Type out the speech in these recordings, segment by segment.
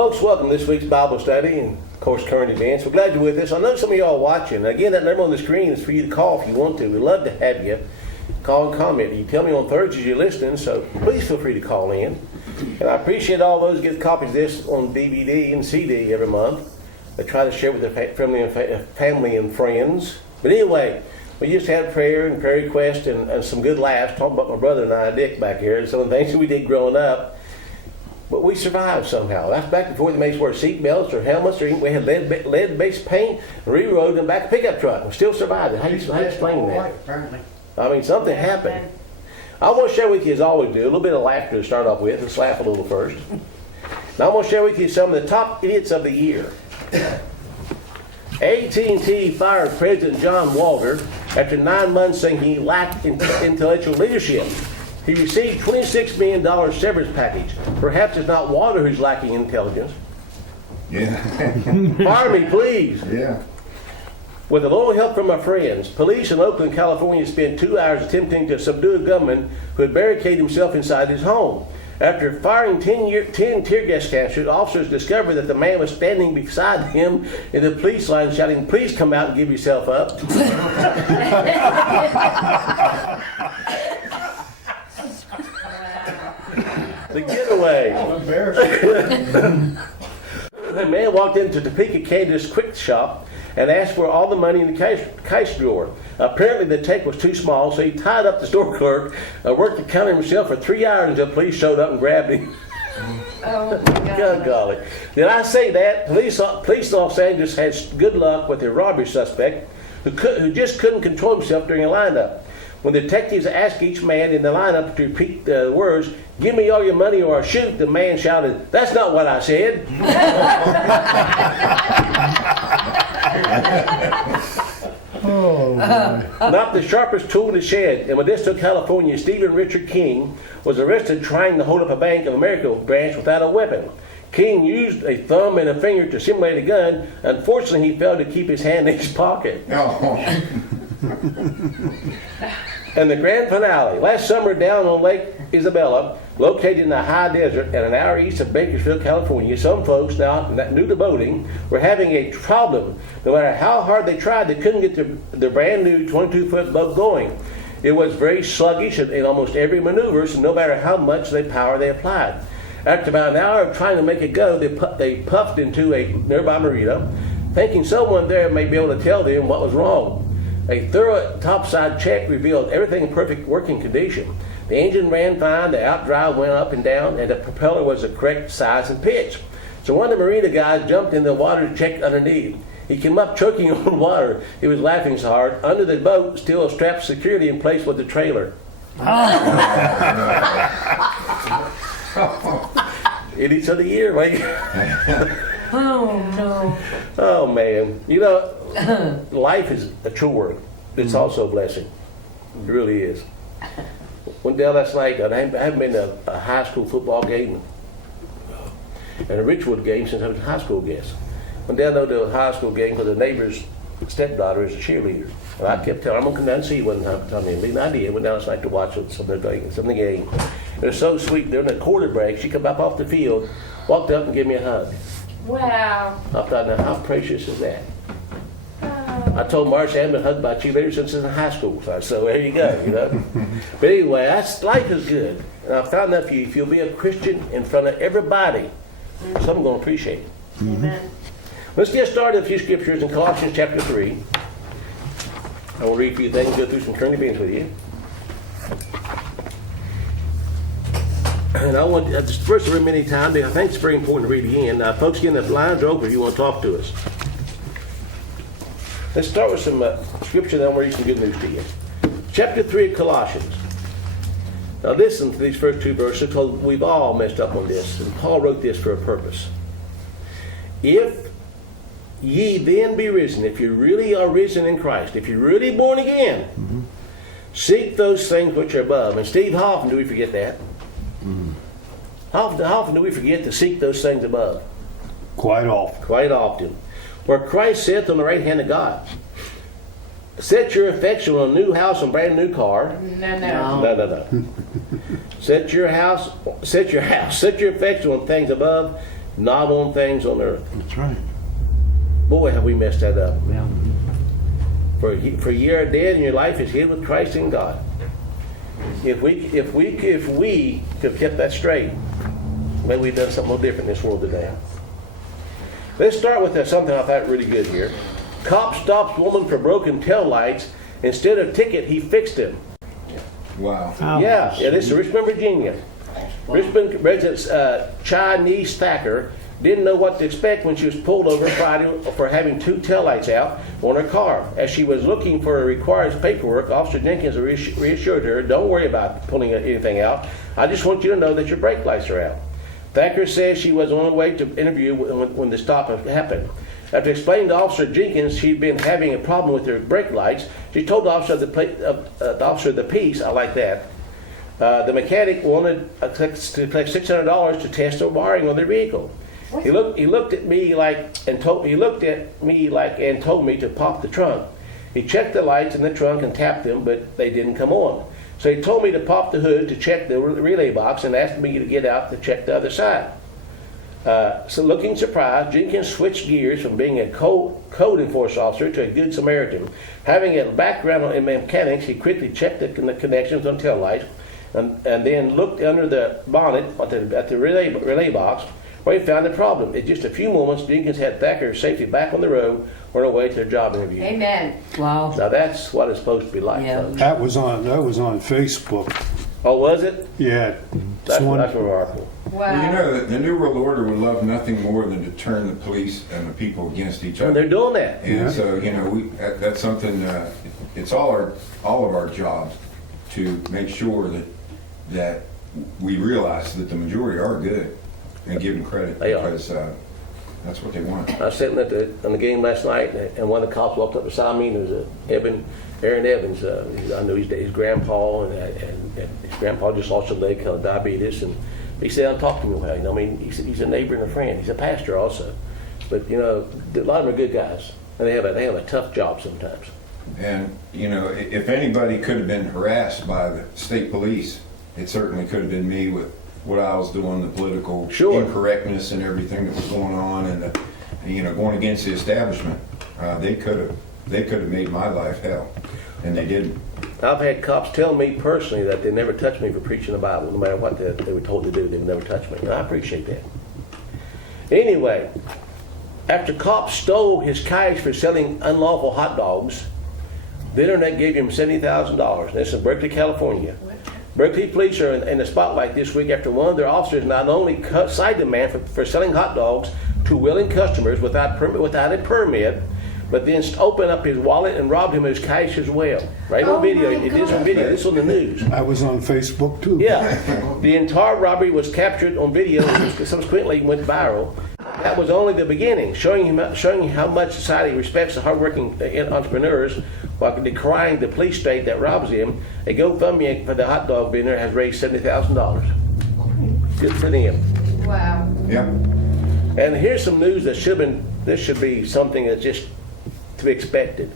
Folks, welcome to this week's Bible study and, of course, current events. We're glad you're with us. I know some of y'all are watching. Again, that number on the screen is for you to call if you want to. We'd love to have you call and comment. You tell me on Thursdays you're listening, so please feel free to call in. And I appreciate all those who get copies of this on DVD and CD every month. They try to share with their family and friends. But anyway, we just had prayer and prayer requests and some good laughs talking about my brother and I, Dick, back here, and some of the things that we did growing up. But we survived somehow. That's back before they made us wear seat belts or helmets, or we had lead-based paint, and rode in the back of a pickup truck. We still survived it. How do you explain that? I mean, something happened. I want to share with you, as I always do, a little bit of laughter to start off with. Let's laugh a little first. Now I want to share with you some of the top idiots of the year. AT&T fired President John Walter after 9 months saying he lacked intellectual leadership. He received $26 million severance package. Perhaps it's not Walter who's lacking intelligence. Yeah. Fire me, please. Yeah. With a little help from my friends, police in Oakland, California spent 2 hours attempting to subdue a gunman who had barricaded himself inside his home. After firing 10 tear gas canisters, officers discovered that the man was standing beside him in the police line shouting, "Please come out and give yourself up." The getaway. The man walked into Topeka, Kansas quick shop and asked for all the money in the cash drawer. Apparently the take was too small, so he tied up the store clerk, worked the counter himself for 3 hours until police showed up and grabbed him. Oh my God. God golly. Did I say that? Police in Los Angeles had good luck with their robbery suspect who just couldn't control himself during a lineup. When the detectives asked each man in the lineup to repeat the words, "Give me all your money or I'll shoot," the man shouted, "That's not what I said." Oh, Not the sharpest tool in the shed. In Modesto, California, Stephen Richard King was arrested trying to hold up a Bank of America branch without a weapon. King used a thumb and a finger to simulate a gun. Unfortunately, he failed to keep his hand in his pocket. Oh. And the grand finale. Last summer down on Lake Isabella, located in the high desert and an hour east of Bakersfield, California, some folks now new to boating were having a problem. No matter how hard they tried, they couldn't get their brand new 22-foot boat going. It was very sluggish in almost every maneuver, so no matter how much power they applied. After about an hour of trying to make it go, they puffed into a nearby marina, thinking someone there may be able to tell them what was wrong. A thorough topside check revealed everything in perfect working condition. The engine ran fine, the outdrive went up and down, and the propeller was the correct size and pitch. So one of the marina guys jumped in the water to check underneath. He came up choking on water. He was laughing so hard. Under the boat, still strapped securely in place with the trailer. Idiots of the year, right? Oh no. Oh man. You know, life is a chore. It's also a blessing. It really is. Went down last night. I haven't been to a high school football game and a Richwood game since I was in high school, I guess. Went down to a high school game because the neighbor's stepdaughter is a cheerleader. And I kept telling her, I'm going to come down and see you one time. And I did. Went down last night to watch some of the game. It was so sweet. During the quarter break, she come up off the field, walked up and gave me a hug. Wow. I thought, now how precious is that? I told Marcia I haven't been hugged by cheerleaders since in high school. So there you go, you know. But anyway, life is good. And I found out if you'll be a Christian in front of everybody, someone's going to appreciate it. Amen. Let's get started with a few scriptures in Colossians chapter 3. I will read a few things and go through some current events with you. And I want to first of all, many times, I think it's very important to read again. Now, folks, again, the lines are open if you want to talk to us. Let's start with some scripture, then I'll read some good news to you. Chapter 3 of Colossians. Now listen to these first two verses, because we've all messed up on this. And Paul wrote this for a purpose. If ye then be risen, if you really are risen in Christ, if you're really born again, seek those things which are above. And Steve, how often do we forget that? How often do we forget to seek those things above? quite often. Quite often. Where Christ sitteth on the right hand of God. Set your affection on a new house and brand new car. No. Set your affection on things above, knob on things on earth. That's right. Boy, have we messed that up. Yeah. For you are dead and your life is hid with Christ in God. If we could have kept that straight, maybe we've done something a little different in this world today. Let's start with something I thought really good here. Cop stops woman for broken tail lights. Instead of ticket, he fixed him. Wow. Yeah, this is Richmond, Virginia. Richmond resident Chinese Thacker didn't know what to expect when she was pulled over Friday for having two taillights out on her car. As she was looking for her required paperwork, Officer Jenkins reassured her, "Don't worry about pulling anything out. I just want you to know that your brake lights are out." Thacker says she was on her way to interview when the stop happened. After explaining to Officer Jenkins she'd been having a problem with her brake lights, she told the officer the piece, I like that. The mechanic wanted to collect $600 to test the wiring on their vehicle. He looked at me and told me to pop the trunk. He checked the lights in the trunk and tapped them, but they didn't come on. So he told me to pop the hood to check the relay box and asked me to get out to check the other side. So looking surprised, Jenkins switched gears from being a code enforcement officer to a good Samaritan. Having a background in mechanics, he quickly checked the connections on taillights and then looked under the bonnet at the relay box where he found the problem. In just a few moments, Jenkins had Thacker safely back on the road on her way to their job interview. Amen. Wow. Now that's what it's supposed to be like, Yeah. folks. That was on Facebook. Oh, was it? Yeah. That's One- remarkable. Wow. Well, you know, the New World Order would love nothing more than to turn the police and the people against each And they're other. doing that. And Yeah. so, you know, that's something, it's all of our jobs to make sure that we realize that the majority are good and give them credit They are. because that's what they want. I was sitting on the game last night, and one of the cops walked up beside me, and there was Aaron Evans. I know his grandpa, and his grandpa just lost a leg because of diabetes, and he said, "I'm talking to me." I mean, he said he's a neighbor and a friend. He's a pastor also, but you know, a lot of them are good guys, and they have a tough job sometimes. And, you know, if anybody could have been harassed by the state police, it certainly could have been me with what I was doing, the political Sure. incorrectness and everything that was going on, and you know, going against the establishment. They could have made my life hell, and they didn't. I've had cops tell me personally that they never touched me for preaching the Bible, no matter what they were told to do. They would never touch me, and I appreciate that. Anyway, after cops stole his cash for selling unlawful hot dogs, the internet gave him $70,000. This is Berkeley, California. Berkeley police are in the spotlight this week after one of their officers not only cited the man for selling hot dogs to willing customers without a permit, but then opened up his wallet and robbed him of his cash as well. Right on Oh video. my It is on video. This is on the news. I was on Facebook too. Yeah. The entire robbery was captured on video and subsequently went viral. That was only the beginning, showing how much society respects the hardworking entrepreneurs while decrying the police state that robs them. A GoFundMe for the hot dog vendor has raised $70,000. Good for them. Wow. Yep. And here's some news that this should be something that's just to be expected.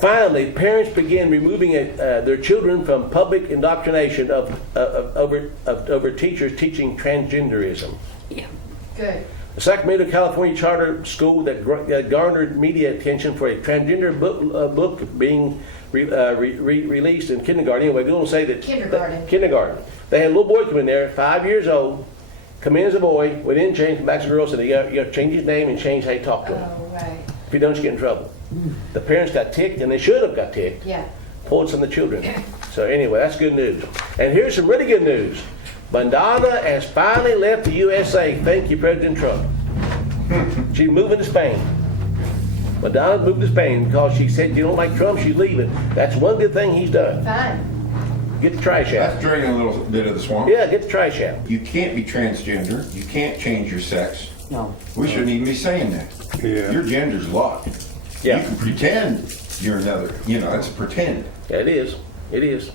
Finally, parents begin removing their children from public indoctrination over teachers teaching transgenderism. Yeah. Good. The Sacramento, California charter school that garnered media attention for a transgender book being released in kindergarten. Anyway, we don't say that. Kindergarten. Kindergarten. They had a little boy come in there, 5 years old, come in as a boy, went in, changed, back as a girl, said you got to change his name and change how you talk to him. Oh, right. If you don't, you get in trouble. The parents got ticked, and they should have got ticked, Yeah. pulled some of the children. So anyway, that's good news. And here's some really good news. Madonna has finally left the USA. Thank you, President Trump. She's moving to Spain. Madonna's moved to Spain because she said you don't like Trump, she's leaving. That's one good thing he's done. Fine. Get the trash That's out. draining a little bit of the swamp. Yeah, get the trash out. You can't be transgender. You can't change your sex. No. We shouldn't even be saying that. Yeah. Your gender's locked. Yeah. You can pretend you're another. You know, it's pretend. Yeah, it is. It is.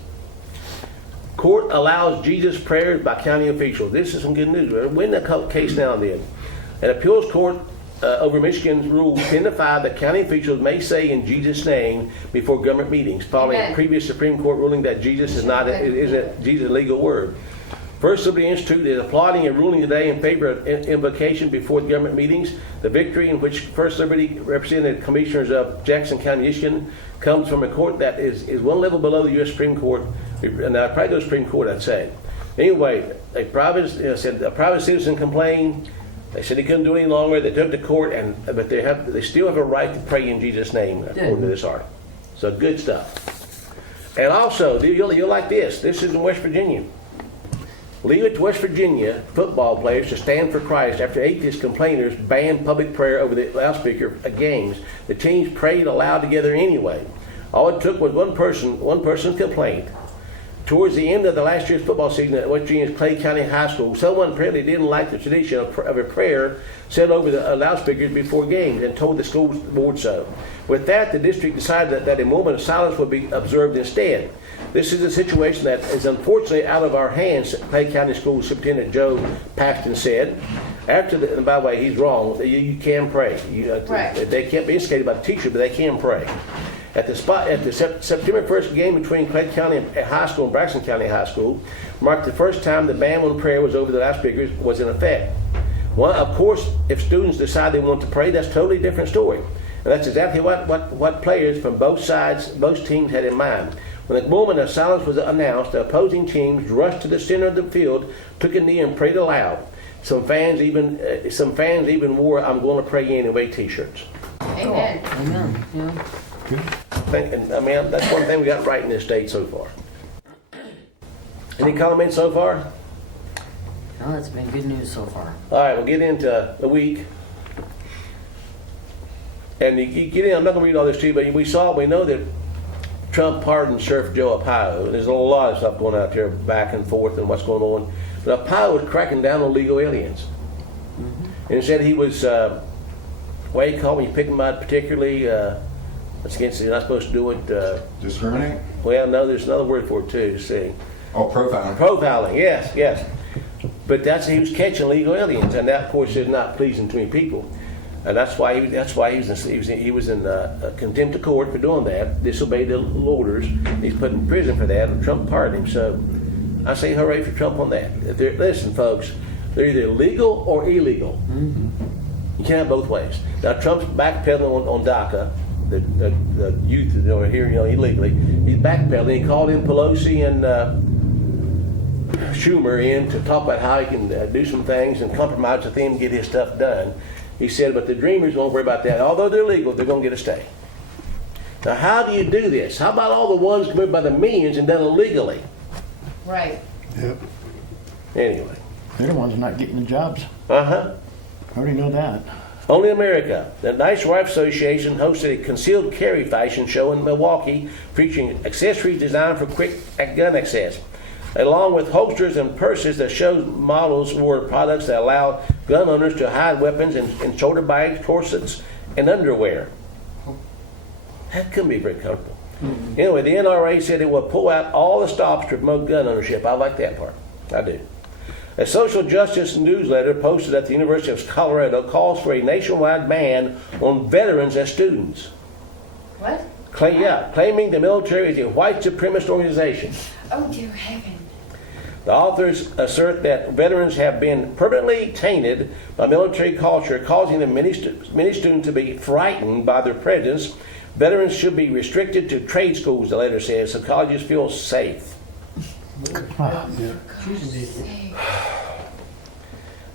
Court allows Jesus prayers by county officials. This is some good news. We're winning a case now and then. An appeals court over Michigan's rule 10-5 that county officials may say in Jesus' name before government meetings, following a Amen. previous Supreme Court ruling that Jesus isn't Jesus' legal word. First Liberty Institute is applauding a ruling today in favor of invocation before the government meetings. The victory in which First Liberty represented commissioners of Jackson County, Michigan, comes from a court that is one level below the U.S. Supreme Court, now probably the Supreme Court, I'd say. Anyway, a private citizen complained. They said he couldn't do it any longer. They took it to court, but they still have a right to pray in Jesus' name, according to this article. So good stuff. And also, you'll like this. This is in West Virginia. Leave it to West Virginia football players to stand for Christ after atheist complainers banned public prayer over the loudspeaker at games. The teams prayed aloud together anyway. All it took was one person's complaint. Towards the end of the last year's football season at West Virginia's Clay County High School, someone apparently didn't like the tradition of a prayer said over the loudspeakers before games and told the school board so. With that, the district decided that a moment of silence would be observed instead. This is a situation that is unfortunately out of our hands, Clay County School Superintendent Joe Paxton said. And by the way, he's wrong. You can pray. Right. They can't be instigated by the teacher, but they can pray. At the September 1st game between Clay County High School and Braxton County High School marked the first time the ban on prayer was over the loudspeakers was in effect. Well, of course, if students decide they want to pray, that's a totally different story. And that's exactly what players from both teams had in mind. When the moment of silence was announced, the opposing teams rushed to the center of the field, took a knee, and prayed aloud. Some fans even wore "I'm going to pray anyway" T-shirts. Amen. Amen. Yeah. That's one thing we got right in this state so far. Any comments so far? No, that's been good news so far. All right, we'll get into the week. And you get in, I'm not going to read all this to you, but we know that Trump pardoned Sheriff Joe Arpaio. There's a lot of stuff going out there back and forth and what's going on. But Arpaio was cracking down on illegal aliens. Mm-hmm. And said he was, what he called when you pick them out particularly, that's against, you're not supposed to do it. Discriminate? Well, no, there's another word for it too, see. Oh, profiling. Profiling, yes. But he was catching illegal aliens, and that, of course, is not pleasing to many people. And that's why he was in contempt of court for doing that, disobeyed the orders. He's put in prison for that, and Trump pardoned him. So I say hooray for Trump on that. Listen, folks, they're either legal or illegal. Mm-hmm. You can't have both ways. Now, Trump's backpedaling on DACA, the youth that are here, illegally. He's backpedaling. He called in Pelosi and Schumer in to talk about how he can do some things and compromise with them, get his stuff done. He said, but the dreamers won't worry about that. Although they're legal, they're going to get a stay. Now, how do you do this? How about all the ones committed by the millions and done illegally? Right. Yep. Anyway. They're the ones not getting the jobs. Uh-huh. I already know that. Only America. The Nice Wife Association hosted a concealed carry fashion show in Milwaukee featuring accessories designed for quick gun access. Along with holsters and purses, the show's models wore products that allow gun owners to hide weapons in shoulder bags, corsets, and underwear. That couldn't be very comfortable. Mm-hmm. Anyway, the NRA said it will pull out all the stops to promote gun ownership. I like that part. I do. A social justice newsletter posted at the University of Colorado calls for a nationwide ban on veterans as students. What? Claiming the military is a white supremacist organization. Oh, dear heaven. The authors assert that veterans have been permanently tainted by military culture, causing many students to be frightened by their prejudice. Veterans should be restricted to trade schools, the letter says, so colleges feel safe.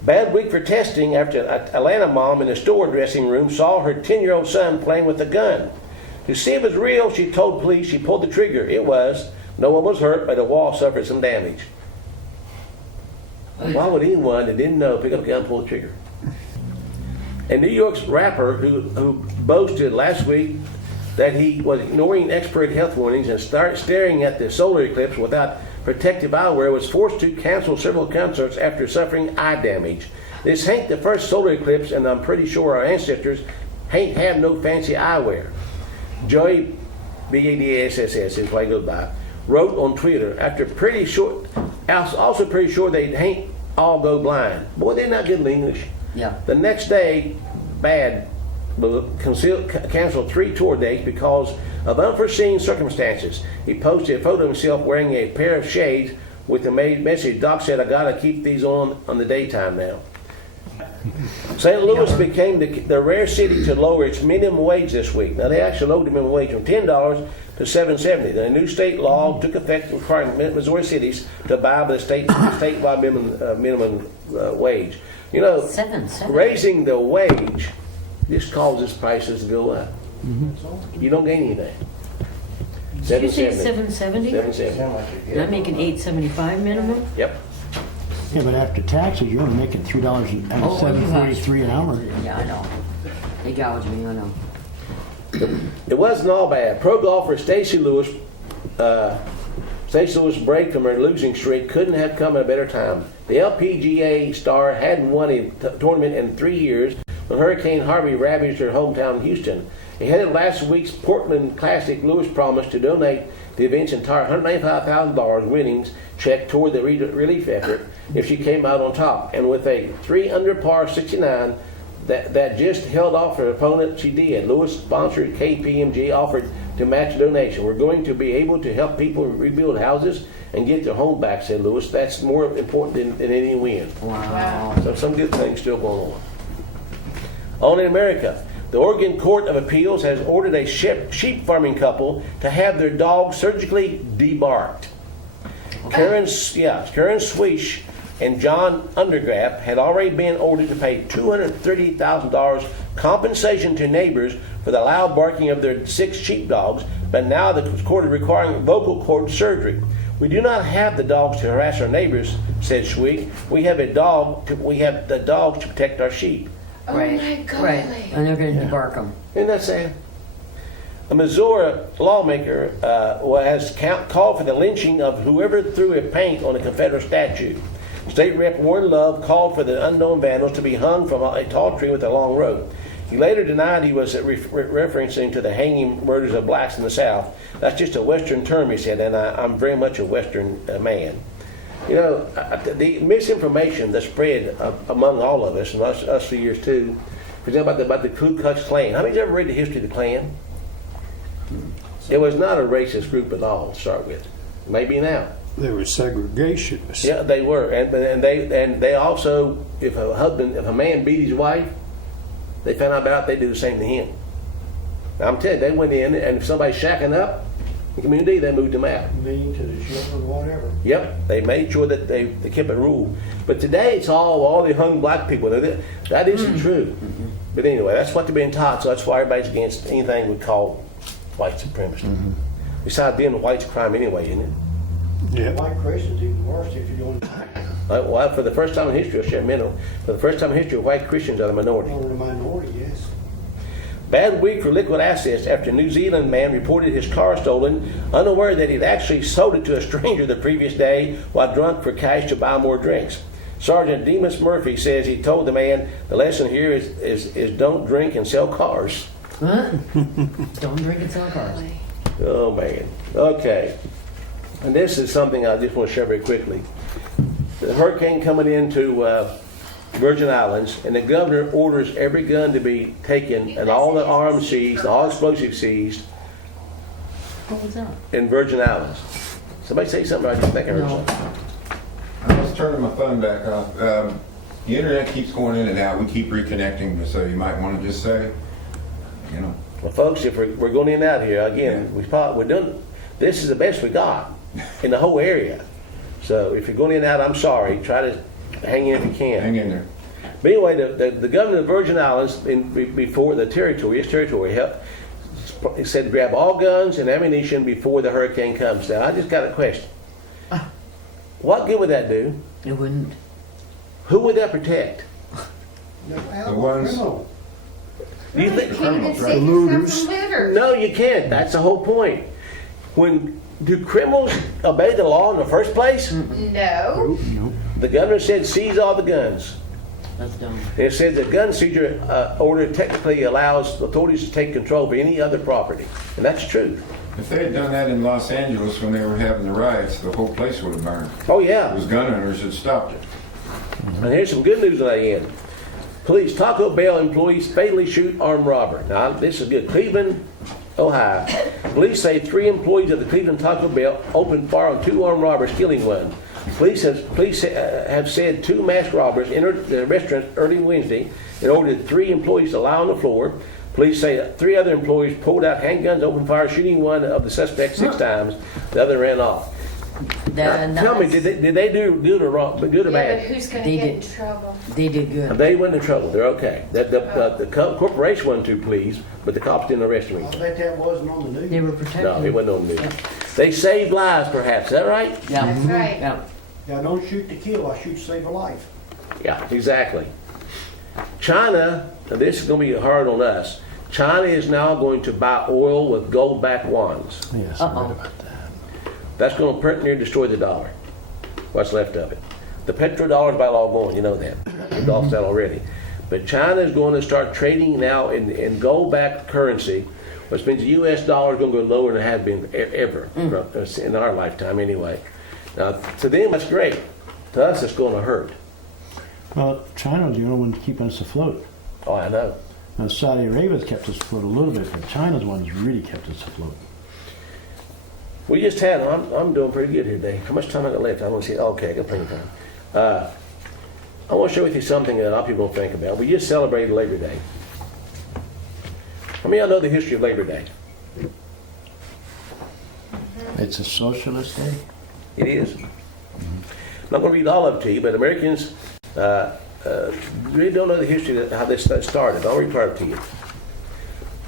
Bad week for testing after an Atlanta mom in a store dressing room saw her 10-year-old son playing with a gun. To see if it was real, she told police she pulled the trigger. It was. No one was hurt, but the wall suffered some damage. Why would anyone that didn't know pick up a gun and pull the trigger? A New York's rapper who boasted last week that he was ignoring expert health warnings and started staring at the solar eclipse without protective eyewear was forced to cancel several concerts after suffering eye damage. This ain't the first solar eclipse, and I'm pretty sure our ancestors ain't have no fancy eyewear. Joey, Badss is what he goes by, wrote on Twitter, also pretty sure they ain't all go blind. Boy, they're not good in English. Yeah. The next day, canceled 3 tour dates because of unforeseen circumstances. He posted a photo of himself wearing a pair of shades with the message, Doc said, I gotta keep these on the daytime now. St. Louis became the rare city to lower its minimum wage this week. Now, they actually lowered the minimum wage from $10 to $7.70. The new state law took effect requiring Missouri cities to abide by the statewide minimum wage. You know, raising the wage just causes prices to go up. You don't gain anything. Did you say 770? $7.70. And I'm making $8.75 minimum? Yep. Yeah, but after taxes, you're only making $3.43 an hour. Yeah, I know. They gouge me, I know. It wasn't all bad. Pro golfer Stacey Lewis break from her losing streak couldn't have come at a better time. The LPGA star hadn't won a tournament in 3 years when Hurricane Harvey ravaged her hometown Houston. Ahead of last week's Portland Classic, Lewis promised to donate the event's entire $195,000 winnings check toward the relief effort if she came out on top. And with a 3 under par 69 that just held off her opponent, she did. Lewis-sponsored KPMG offered to match the donation. We're going to be able to help people rebuild houses and get their home back, said Lewis. That's more important than any win. Wow. So some good things still going on. On in America, the Oregon Court of Appeals has ordered a sheep farming couple to have their dog surgically debarked. Karen Swish and John Undergraf had already been ordered to pay $230,000 compensation to neighbors for the loud barking of their 6 sheepdogs, but now the court is requiring vocal cord surgery. We do not have the dogs to harass our neighbors, said Schweik. We have the dogs to protect our sheep. Oh Right, my God. right. And they're going to debark them. Isn't that sad? A Missouri lawmaker has called for the lynching of whoever threw a paint on a Confederate statue. State Rep Warren Love called for the unknown vandals to be hung from a tall tree with a long rope. He later denied he was referencing to the hanging murders of blacks in the South. That's just a Western term, he said, and I'm very much a Western man. You know, the misinformation that spread among all of us, and us for years too, for example, about the Ku Klux Klan. How many's ever read the history of the Klan? It was not a racist group at all to start with. Maybe now. They were segregationists. Yeah, they were, and they also, if a man beat his wife, they found out about it, they do the same to him. Now, I'm telling you, they went in, and if somebody's shacking up in the community, they moved them out. Mean to the children, whatever. Yep, they made sure that they kept a rule. But today, it's all the hung black people. That isn't true. But anyway, that's what they're being taught, so that's why everybody's against anything we call white supremacy. Besides being a white's crime anyway, isn't it? Yeah. White Christians even worse if you don't Well, for the first time in history, I'll share a minute. For the first time in history, white Christians are the minority. own the minority, yes. Bad week for liquid assets after a New Zealand man reported his car stolen, unaware that he'd actually sold it to a stranger the previous day while drunk for cash to buy more drinks. Sergeant Demas Murphy says he told the man the lesson here is don't drink and sell cars. Huh? Don't drink and sell cars. Oh man. Okay. And this is something I just want to share very quickly. The hurricane coming into Virgin Islands, and the governor orders every gun to be taken and all the arms seized, all explosives seized What was that? in Virgin Islands. Somebody say something, I just think I heard No. something. I was turning my phone back off. The internet keeps going in and out. We keep reconnecting, so you might want to just say, you know. Well, folks, if we're going in and out here, again, we're doing, this is the best we got in the whole area. So if you're going in and out, I'm sorry. Try to hang in if you can. Hang in there. But anyway, the governor of the Virgin Islands, before his territory, he said grab all guns and ammunition before the hurricane comes. Now, I just got a question. What good would that do? It wouldn't. Who would that protect? The ones- Criminal. Do you think? You can't even criminals, save right? yourself from looters. No, you can't. That's the whole point. Do criminals obey the law in the first place? No. The governor said seize all the guns. That's dumb. It says the gun seizure order technically allows authorities to take control of any other property. And that's true. If they had done that in Los Angeles when they were having the riots, the whole place would have burned. Oh, It yeah. was gun owners that stopped it. And here's some good news on that end. Police, Taco Bell employees fatally shoot armed robber. Now, this is good. Cleveland, Ohio. Police say 3 employees of the Cleveland Taco Bell opened fire on 2 armed robbers, killing one. Police have said 2 masked robbers entered the restaurant early Wednesday and ordered 3 employees to lie on the floor. Police say that 3 other employees pulled out handguns, opened fire, shooting one of the suspects 6 times. The other ran off. Tell me, did they do the wrong, good or Yeah, but bad? who's gonna They get in did. trouble? They did good. They went in trouble. They're okay. The corporation wasn't too pleased, but the cops didn't arrest them. I bet that wasn't on the news. They were protected. No, it wasn't on the news. They saved lives, perhaps. Is that right? Yeah. That's right. Yeah. Yeah, I don't shoot to kill, I shoot to save a life. Yeah, exactly. China, now this is going to be hard on us. China is now going to buy oil with gold-backed wands. Yes, I read Uh-oh. about that. That's going to pretty near destroy the dollar. What's left of it. The petrodollar's by law going, you know that. We've lost that already. But China is going to start trading now in gold-backed currency, which means the U.S. dollar is going to go lower than it has been ever in our lifetime anyway. Now, to them, that's great. To us, it's going to hurt. Well, China's the only one keeping us afloat. Oh, I know. Now, Saudi Arabia's kept us afloat a little bit, but China's one's really kept us afloat. We just had, I'm doing pretty good here today. How much time I got left? I want to see, okay, I got plenty of time. I want to share with you something that a lot of people don't think about. We just celebrated Labor Day. How many of y'all know the history of Labor Day? It's a socialist day. It is. I'm not going to read all of it to you, but Americans really don't know the history of how this started. I'll read part of it to you.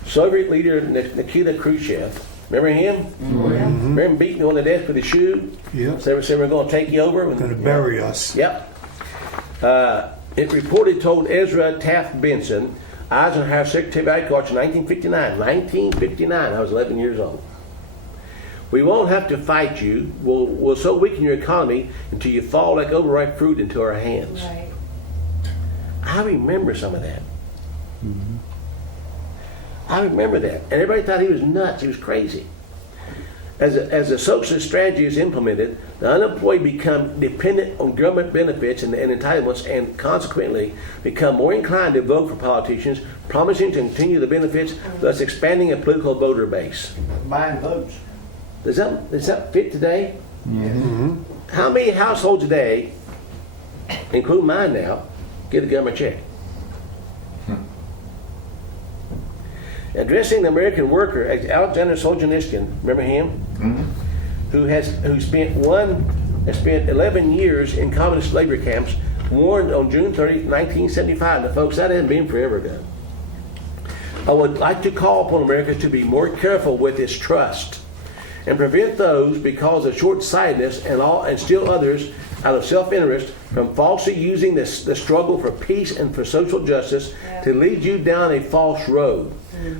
Soviet leader Nikita Khrushchev, remember him? Remember him beating you on the desk with his shoe? Yep. Said we're going to take you over. Going to bury us. Yep. It reportedly told Ezra Taft Benson, Eisenhower Secretary of Agriculture, 1959. 1959. I was 11 years old. We won't have to fight you. We'll so weaken your economy until you fall like overripe fruit into our hands. Right. I remember some of that. I remember that. And everybody thought he was nuts. He was crazy. As a socialist strategy is implemented, the unemployed become dependent on government benefits and entitlements and consequently become more inclined to vote for politicians promising to continue the benefits, thus expanding a political voter base. Buying votes. Does that fit today? How many households today, including mine now, get a government check? Addressing the American worker, Alexander Solzhenitsyn, remember him? Who spent 11 years in communist labor camps, warned on June 30, 1975. Now, folks, that hasn't been forever ago. I would like to call upon America to be more careful with its trust and prevent those because of short-sightedness and still others out of self-interest from falsely using the struggle for peace and for social justice to lead you down a false road.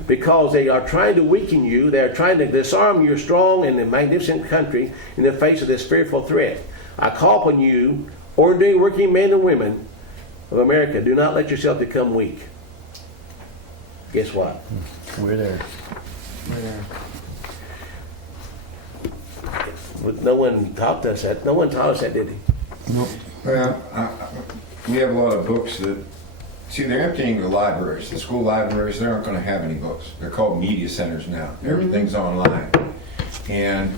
Because they are trying to weaken you, they are trying to disarm your strong and magnificent country in the face of this fearful threat. I call upon you, ordinary working men and women of America, do not let yourself become weak. Guess what? We're there. We're there. No one taught us that. No one taught us that, did he? Nope. Well, we have a lot of books that, see, they're emptying the libraries. The school libraries, they aren't going to have any books. They're called media centers now. Everything's online. And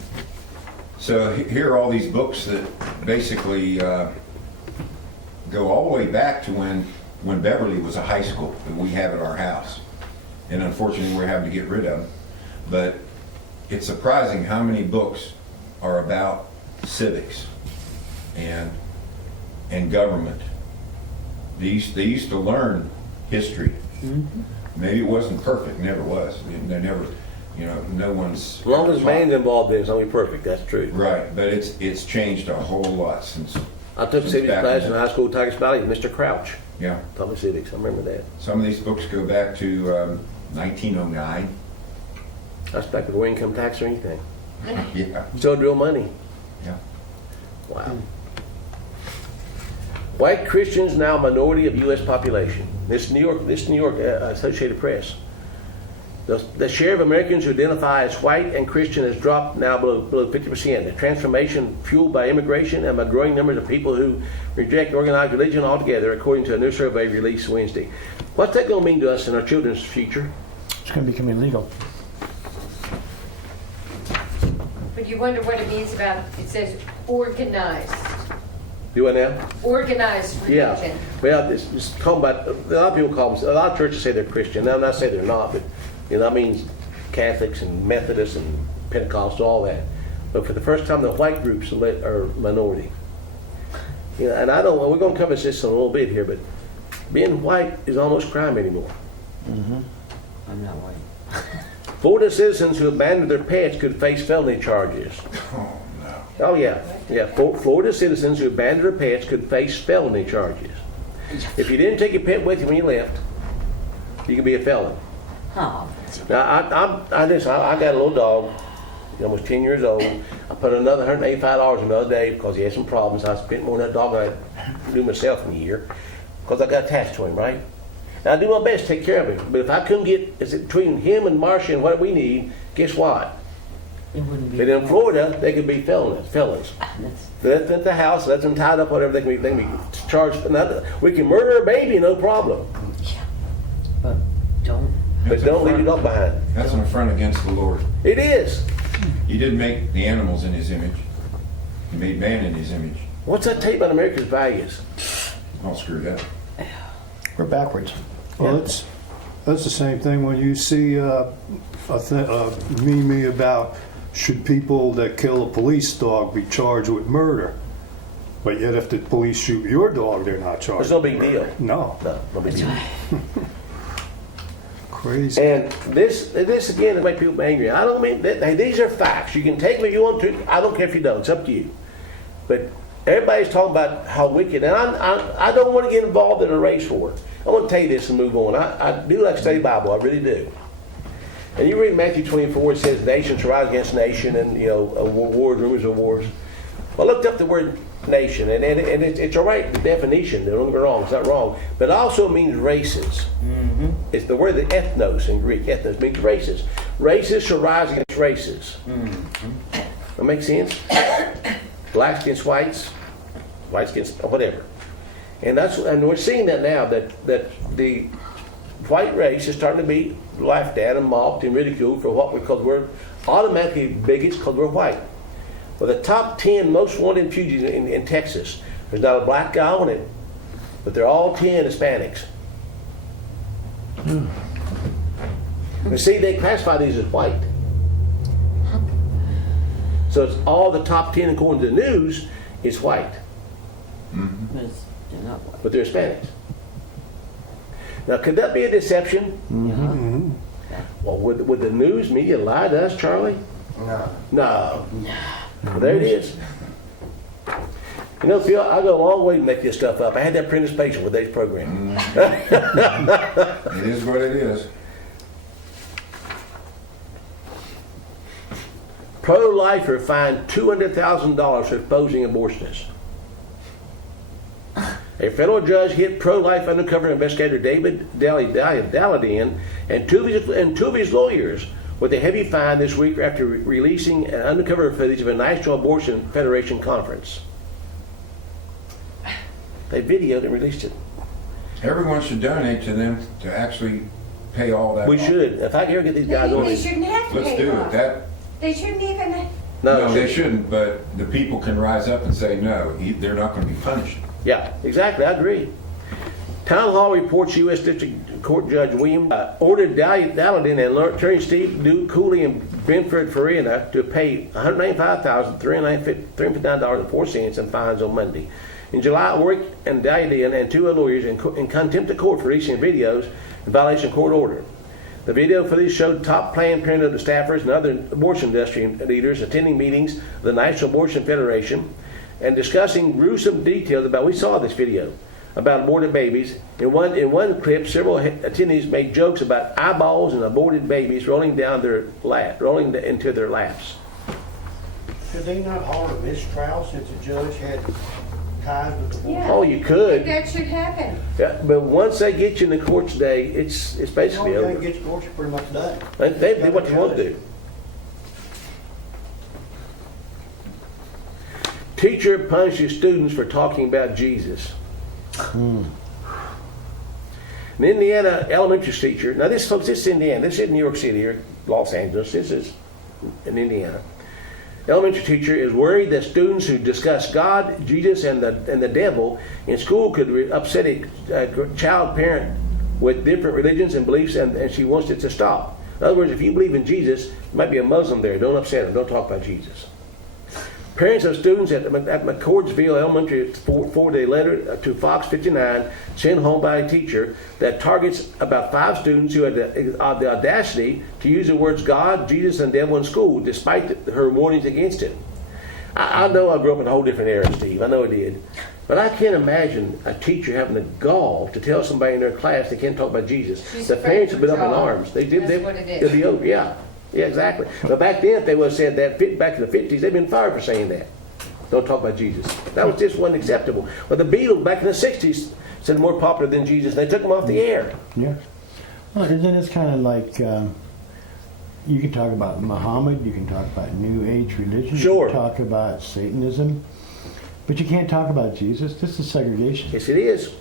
so here are all these books that basically go all the way back to when Beverly was a high school that we have at our house. And unfortunately, we're having to get rid of them. But it's surprising how many books are about civics and government. They used to learn history. Maybe it wasn't perfect, never was. They never, no one's... As long as man's involved in it, it's going to be perfect. That's true. Right, but it's changed a whole lot since... I took since civics back class in then. high school, Tigers Valley, with Mr. Crouch. Yeah, Taught me civics. I remember that. some of these books go back to 1909. That's back before income tax or anything. Yeah, Still real money. yeah. Wow. White Christians now minority of U.S. population. This New York Associated Press. The share of Americans who identify as white and Christian has dropped now below 50%. The transformation fueled by immigration and by growing numbers of people who reject organized religion altogether, according to a new survey released Wednesday. What's that going to mean to us in our children's future? It's going to become illegal. But you wonder what it means about, it says organized. Do I now? Organized Yeah. religion. Well, it's called by, a lot of people call them, a lot of churches say they're Christian. Now, I'm not saying they're not, but, that means Catholics and Methodists and Pentecostal, all that. But for the first time, the white groups are minority. And I don't, we're going to cover this in a little bit here, but being white is almost crime anymore. I'm not white. Florida citizens who abandoned their pets could face felony charges. Oh, no. Oh, yeah. Yeah. Florida citizens who abandoned their pets could face felony charges. If you didn't take your pet with you when you left, you could be a felon. Oh, Now, I got a little dog, almost 10 years old. I put another $185 in the other day because he had some problems. I spent more on that dog than I do myself in a year because I got attached to him, right? And I do my best to take care of him. But if I couldn't get, between him and Marcia and what we need, guess what? it wouldn't be. But in Florida, they could be felons. That's, That's at the house, let them tied up, whatever, they can be charged. We can murder a baby, no problem. but don't. But don't leave your dog behind. That's an affront against the Lord. It is. He didn't make the animals in his image. He made man in his image. What's that tell you about America's values? All screwed up. We're backwards. Well, that's the same thing when you see a meme about should people that kill a police dog be charged with murder? But yet if the police shoot your dog, they're not charged. It's no with big murder. deal. No. No big deal. Crazy. And this again, to make people angry. I don't mean that. Hey, these are facts. You can take them if you want to. I don't care if you don't. It's up to you. But everybody's talking about how wicked, and I don't want to get involved in a race war. I want to tell you this and move on. I do like to study the Bible. I really do. And you read Matthew 24. It says nation shall rise against nation, and wars, rumors of wars. Well, I looked up the word nation, and it's all right, the definition. Don't get me wrong. It's not wrong. But it also means races. It's the word, the ethnos in Greek. Ethnos means races. Races shall rise against races. That makes sense? Blacks against whites, whites against whatever. And we're seeing that now, that the white race is starting to be laughed at and mocked and ridiculed for what because we're automatically bigots because we're white. Well, the top 10 most wanted fugitives in Texas, there's not a black guy on it, but they're all 10 Hispanics. And see, they classify these as white. So it's all the top 10 according to the news is white, But they're not white. but they're Hispanics. Now, could that be a deception? Well, would the news media lie to us, Charlie? No. Well, there it is. Phil, I go a long way to make this stuff up. I had that printer's patient with today's program. It is what it is. Pro-lifer fined $200,000 for exposing abortionists. A federal judge hit pro-life undercover investigator David Daladin and two of his lawyers with a heavy fine this week after releasing an undercover footage of a National Abortion Federation conference. They videoed and released it. Everyone should donate to them to actually pay all that. We off. should. If I can ever get these guys on They it. shouldn't have to Let's pay do off. it. They shouldn't even. No, they shouldn't, but the people can rise up and say, no, they're not going to be punished. Yeah, exactly. I agree. Town Hall reports U.S. District Court Judge William ordered Daladin and attorney Steve Cooley and Benford Farina to pay $195,359.04 in fines on Monday. In July, Oric and Daladin and two other lawyers in contempt of court for releasing videos in violation of court order. The video footage showed top Planned Parenthood staffers and other abortion industry leaders attending meetings of the National Abortion Federation and discussing gruesome details about, we saw this video, about aborted babies. In one clip, several attendees made jokes about eyeballs and aborted babies rolling into their laps. Could they not holler mistrial since the judge had ties with the board? Yeah. Oh, you could. That should happen. Yeah, but once they get you in the court today, it's basically All over. you get to court, you're pretty much done. They do what you want to do. Teacher punishes students for talking about Jesus. An Indiana elementary teacher, now this folks, this is Indiana, this is New York City or Los Angeles, this is in Indiana. elementary teacher is worried that students who discuss God, Jesus, and the devil in school could upset a child parent with different religions and beliefs, and she wants it to stop. In other words, if you believe in Jesus, there might be a Muslim there. Don't upset him. Don't talk about Jesus. Parents of students at McCordsville Elementary forward a letter to Fox 59 sent home by a teacher that targets about 5 students who had the audacity to use the words God, Jesus, and devil in school, despite her warnings against it. I know I grew up in a whole different era, Steve. I know I did. But I can't imagine a teacher having the gall to tell somebody in their class they can't talk about Jesus. She's The afraid parents for have been up in job. arms. That's what it is. They'll be over, yeah. Yeah, exactly. But back then, if they would have said that, back in the 50s, they'd been fired for saying that. Don't talk about Jesus. That was just wasn't acceptable. But the Beatles back in the 60s said more popular than Jesus, and they took them off the air. Yeah. Well, isn't it kind of like you can talk about Muhammad, you can talk about New Age religion, Sure. you can talk about Satanism, but you can't talk about Jesus. This is segregation. Yes, it is.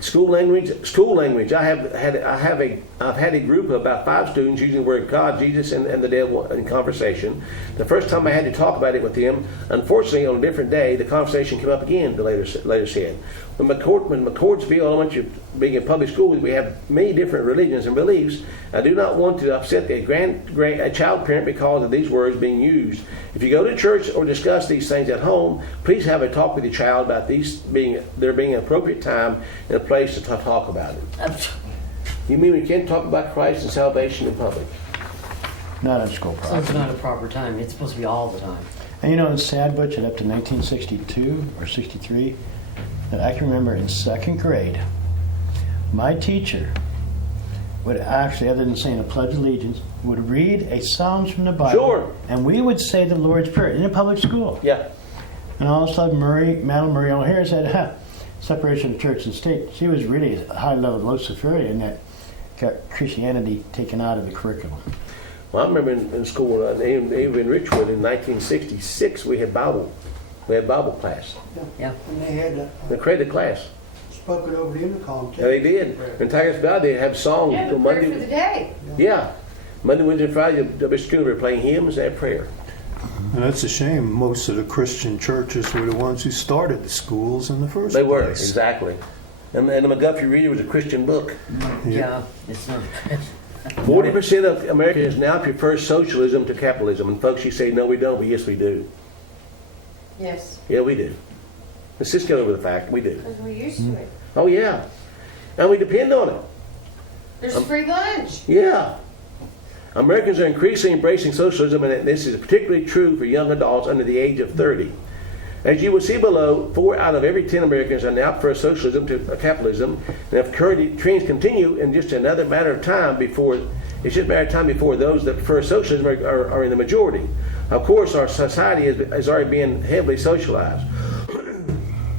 School language. I've had a group of about 5 students using the word God, Jesus, and the devil in conversation. The first time I had to talk about it with them, unfortunately, on a different day, the conversation came up again. They later said, when McCordsville Elementary, being a public school, we have many different religions and beliefs. I do not want to upset a child parent because of these words being used. If you go to church or discuss these things at home, please have a talk with your child about there being an appropriate time and a place to talk about it. You mean we can't talk about Christ and salvation in public? Not on school So it's property. not a proper time. It's supposed to be all the time. And you know, it's sad, Butch, that up to 1962 or 63, that I can remember in 2nd grade, my teacher would actually, other than saying a Pledge of Allegiance, would read a Psalms from the Bible. Sure. And we would say the Lord's Prayer in a public school. Yeah. And all of a sudden, Madam Murray O'Hare said, separation of church and state. She was really a high-level Luciferian that got Christianity taken out of the curriculum. Well, I remember in school, even in Richwood in 1966, we had Bible class. Yeah. And they had The credit class. spoken over the intercom too. Yeah, they did. In Tigers Valley, they have songs. Yeah, the till prayer for the day. Yeah. Monday, Wednesday, Friday, the school were playing hymns and prayer. And that's a shame. Most of the Christian churches were the ones who started the schools in the first They were, place. exactly. And the McGuffey Reader was a Christian book. Yeah. It's not. 40% of Americans now prefer socialism to capitalism. And folks, you say, no, we don't. But yes, we do. Yes, Yeah, we do. Let's just get over the fact. We do. because we're used to it. Oh, yeah. And we depend on it. There's free lunch. Yeah. Americans are increasingly embracing socialism, and this is particularly true for young adults under the age of 30. As you will see below, 4 out of every 10 Americans are now for socialism to capitalism, and if current trends continue, in just another matter of time before those that prefer socialism are in the majority. Of course, our society is already being heavily socialized.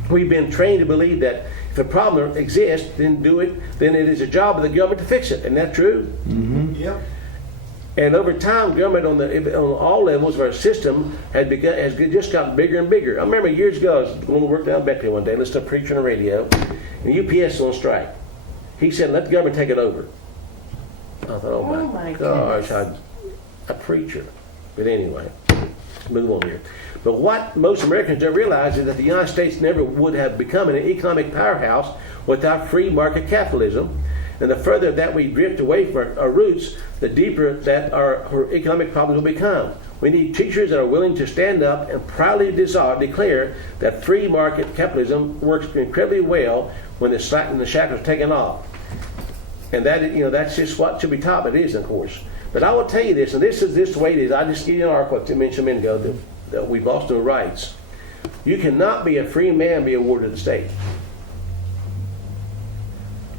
We've been trained to believe that if a problem exists, then it is a job of the government to fix it. Isn't that true? Yep. And over time, government on all levels of our system has just gotten bigger and bigger. I remember years ago, I was going to work down in Beckley one day, listening to a preacher on the radio, and UPS was on strike. He said, let the government take it over. I thought, oh my gosh, a preacher. But anyway, let's move on here. But what most Americans don't realize is that the United States never would have become an economic powerhouse without free market capitalism. And the further that we drift away from our roots, the deeper that our economic problems will become. We need teachers that are willing to stand up and proudly declare that free market capitalism works incredibly well when the shackles are taken off. And that's just what should be taught, but it isn't, of course. But I will tell you this, and this is the way it is. I just give you an article I mentioned a minute ago that we've lost no rights. You cannot be a free man and be a ward of the state.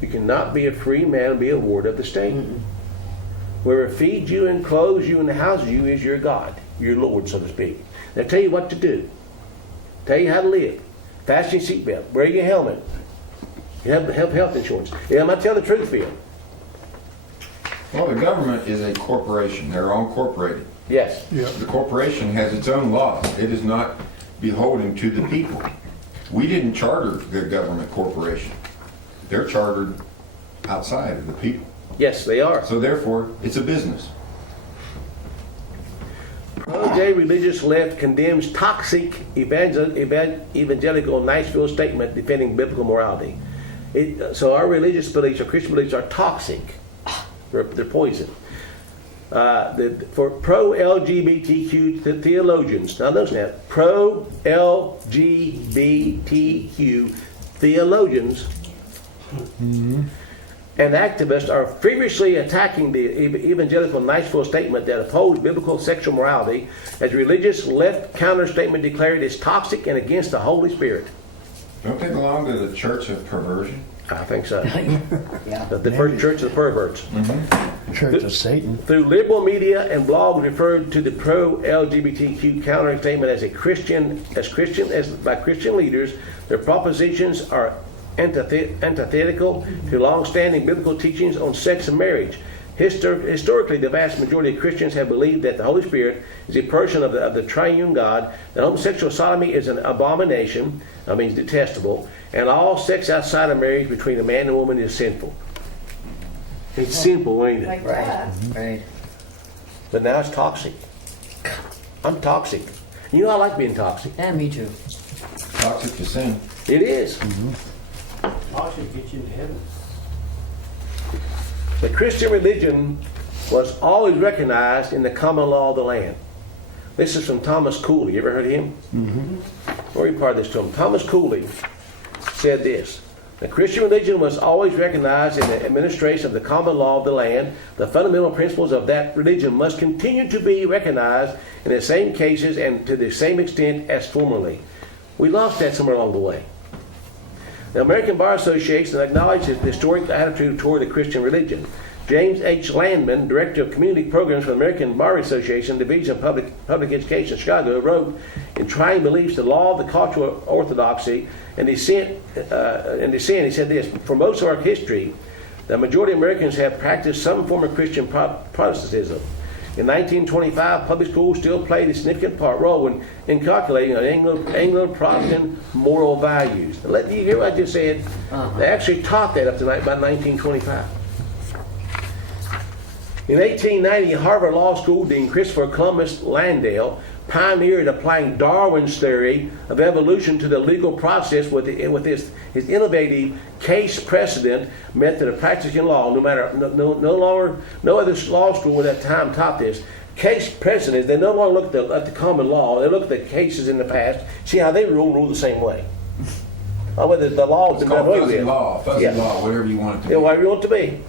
You cannot be a free man and be a ward of the state. Mm-mm. Whoever feeds you and clothes you and houses you is your God, your Lord, so to speak. They'll tell you what to do, tell you how to live. Fasten your seatbelt, wear your helmet, you have health insurance. Yeah, am I telling the truth, Phil? Well, the government is a corporation. They're all incorporated. Yes. Yeah. The corporation has its own laws. It is not beholden to the people. We didn't charter the government corporation. They're chartered outside of the people. Yes, they are. So therefore, it's a business. Pro-gay religious left condemns toxic evangelical Nashville statement defending biblical morality. So our religious beliefs, our Christian beliefs, are toxic. They're poison. For pro-LGBTQ theologians, now notice that, pro-LGBTQ theologians and activists are feverishly attacking the evangelical Nashville statement that opposed biblical sexual morality as religious left counter statement declared is toxic and against the Holy Spirit. Don't they belong to the Church of Perversion? I think so. Yeah. The first church of the perverts. Church of Satan. Through liberal media and blogs referred to the pro-LGBTQ counter statement as by Christian leaders, their propositions are antithetical to long-standing biblical teachings on sex and marriage. Historically, the vast majority of Christians have believed that the Holy Spirit is a person of the triune God, that homosexual sodomy is an abomination, that means detestable, and all sex outside of marriage between a man and woman is sinful. It's simple, ain't it? Like Right, that. right. But now it's toxic. I'm toxic. You know I like being toxic. Yeah, me too. Toxic to sin. It is. Toxic gets you into heaven. The Christian religion was always recognized in the common law of the land. This is from Thomas Cooley. You ever heard of him? Mm-hmm. Or you part of this to him. Thomas Cooley said this: the Christian religion was always recognized in the administration of the common law of the land. The fundamental principles of that religion must continue to be recognized in the same cases and to the same extent as formerly. We lost that somewhere along the way. The American Bar Association acknowledged its historic attitude toward the Christian religion. James H. Landman, Director of Community Programs for the American Bar Association, Division of Public Education in Chicago, wrote, in Trying Beliefs, the Law of the Cultural Orthodoxy and Dissent, he said this: for most of our history, the majority of Americans have practiced some form of Christian Protestantism. In 1925, public schools still played a significant role in calculating Anglo-Protestant moral values. You hear what I just said? They actually taught that up to about 1925. In 1890, Harvard Law School Dean Christopher Columbus Landale pioneered applying Darwin's theory of evolution to the legal process with his innovative case precedent method of practicing law. No other law school at that time taught this. Case precedents, they no longer look at the common law, they look at the cases in the past, see how they rule the same way. Whether the law has It's been done called away fuzzy with. law, whatever you want it to be. Yeah, whatever you want it to be.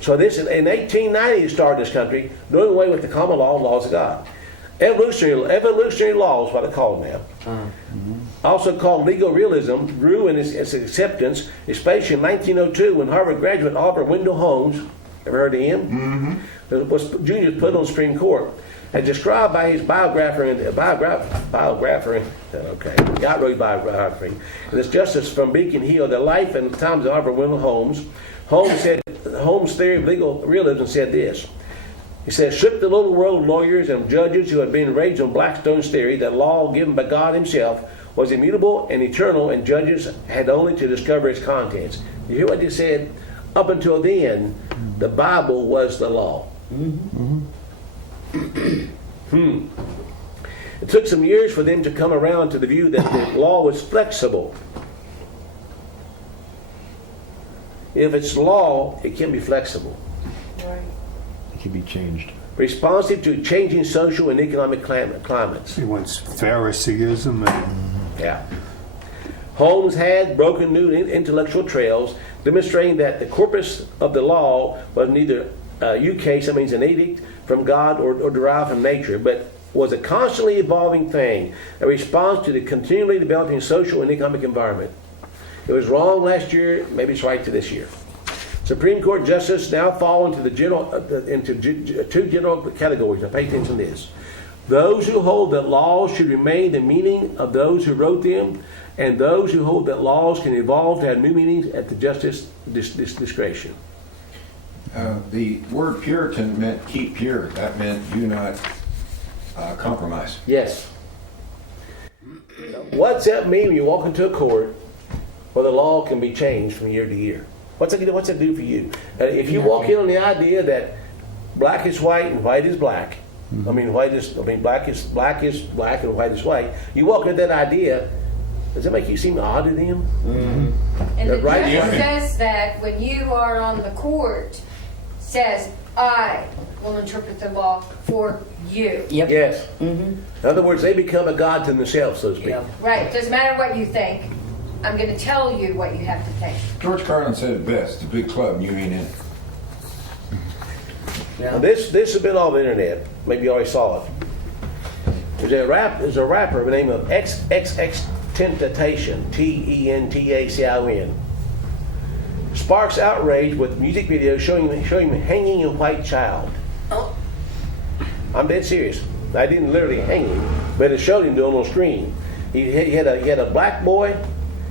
So this, in 1890, it started in this country, doing away with the common law and laws of God. Evolutionary laws, what they call them now. Also called legal realism, grew in its acceptance, especially in 1902 when Harvard graduate Oliver Wendell Holmes, ever heard of him? Mm-hmm. Was junior put on the Supreme Court, and described by his biographer, and it's Justice from Beacon Hill, the life and times of Oliver Wendell Holmes. Holmes' theory of legal realism said this. He says, strip the little world of lawyers and judges who had been raised on Blackstone's theory that law given by God himself was immutable and eternal, and judges had only to discover its contents. You hear what he said? Up until then, the Bible was the law. It took some years for them to come around to the view that the law was flexible. If it's law, it can be flexible. Right. It can be changed. Responsive to changing social and economic climates. He wants Phariseeism and Yeah. Holmes had broken new intellectual trails, demonstrating that the corpus of the law was neither ukase, that means an edict from God or derived from nature, but was a constantly evolving thing, a response to the continually developing social and economic environment. It was wrong last year, maybe it's right to this year. Supreme Court justices now fall into two general categories. Now pay attention to this. Those who hold that laws should remain the meaning of those who wrote them, and those who hold that laws can evolve to have new meanings at the justice discretion. The word Puritan meant keep pure. That meant do not compromise. Yes. What's that mean when you walk into a court where the law can be changed from year to year? What's that do for you? If you walk in on the idea that black is white and white is black, I mean, black is black and white is white. You walk into that idea, does that make you seem odd to them? And the Right, judge yeah. says that when you are on the court, says, I will interpret the law for you. Yep. Yes. In other words, they become a god to themselves, so to speak. Yep. Right, doesn't matter what you think. I'm gonna tell you what you have to think. George Carlin said it best, it's a big club and you ain't in it. Now Yeah. this has been all the internet. Maybe you already saw it. There's a rapper by the name of XXXTentacion, TENTACION. Sparks outrage with music video showing him hanging a white child. Oh. I'm dead serious. I didn't literally hang him, but it showed him doing on screen. He had a black boy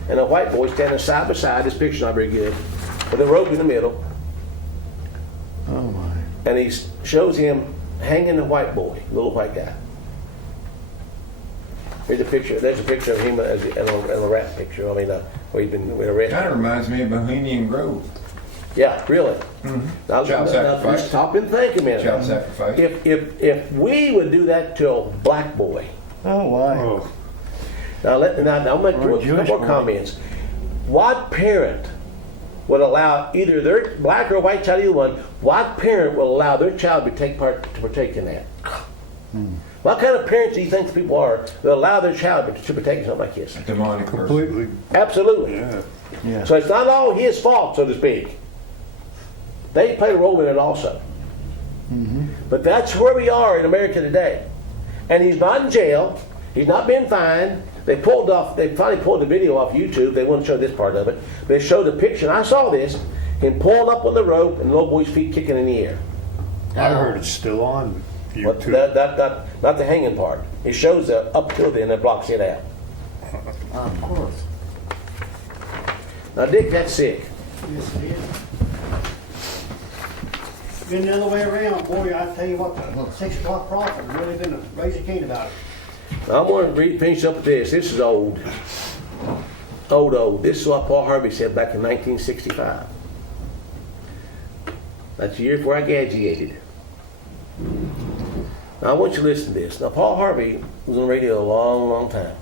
and a white boy standing side by side. This picture's not very good, with a rope in the middle. Oh my. And he shows him hanging the white boy, little white guy. Here's a picture. There's a picture of him as a rap picture. I mean, where he'd been arrested. Kind of reminds me of Bohemian Grove. Yeah, really. Now, Child sacrifice. stop and think a minute. Child sacrifice. If we would do that to a black boy, Oh, why? Oh, now I'll make Or a more Jewish boy. comments. What parent would allow either their black or white child, either one? What parent will allow their child to partake in that? What kind of parents do you think people are that allow their child to partake in something like this? A demonic person. completely, Absolutely. yeah. Yeah. So it's not all his fault, so to speak. They play a role in it also. But that's where we are in America today. And he's not in jail. He's not been fined. They finally pulled the video off YouTube. They wouldn't show this part of it. They showed the picture, and I saw this, him pulling up on the rope and the little boy's feet kicking in the air. I heard it's still on But YouTube. not the hanging part. It shows the up till then and blocks it out. Of course. Now, Dick, that's sick. Yes, it is. Been the other way around, boy, I tell you what, the 6 o'clock prophet really been a raising cane about it. Now, I'm going to finish up with this. This is old. Old. This is what Paul Harvey said back in 1965. That's the year before I graduated. Now, I want you to listen to this. Now, Paul Harvey was on the radio a long, long time.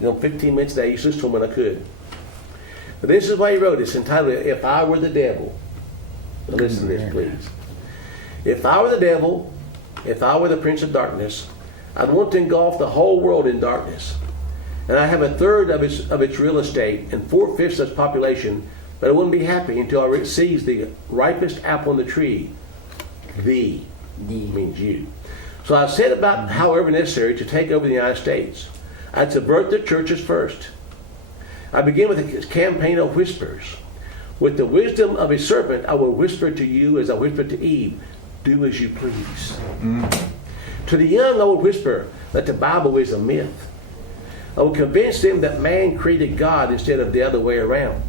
You know, 15 minutes a day. I used to listen to him when I could. But this is why he wrote it. It's entitled, If I Were the Devil. Now listen to this, please. If I were the devil, if I were the prince of darkness, I'd want to engulf the whole world in darkness. And I have a third of its real estate and 4/5 of its population, but I wouldn't be happy until I seized the ripest apple on the tree. Thee means you. So I set about, however necessary, to take over the United States. I'd subvert the churches first. I begin with a campaign of whispers. With the wisdom of a serpent, I will whisper to you as I whispered to Eve, do as you please. To the young, I will whisper that the Bible is a myth. I will convince them that man created God instead of the other way around.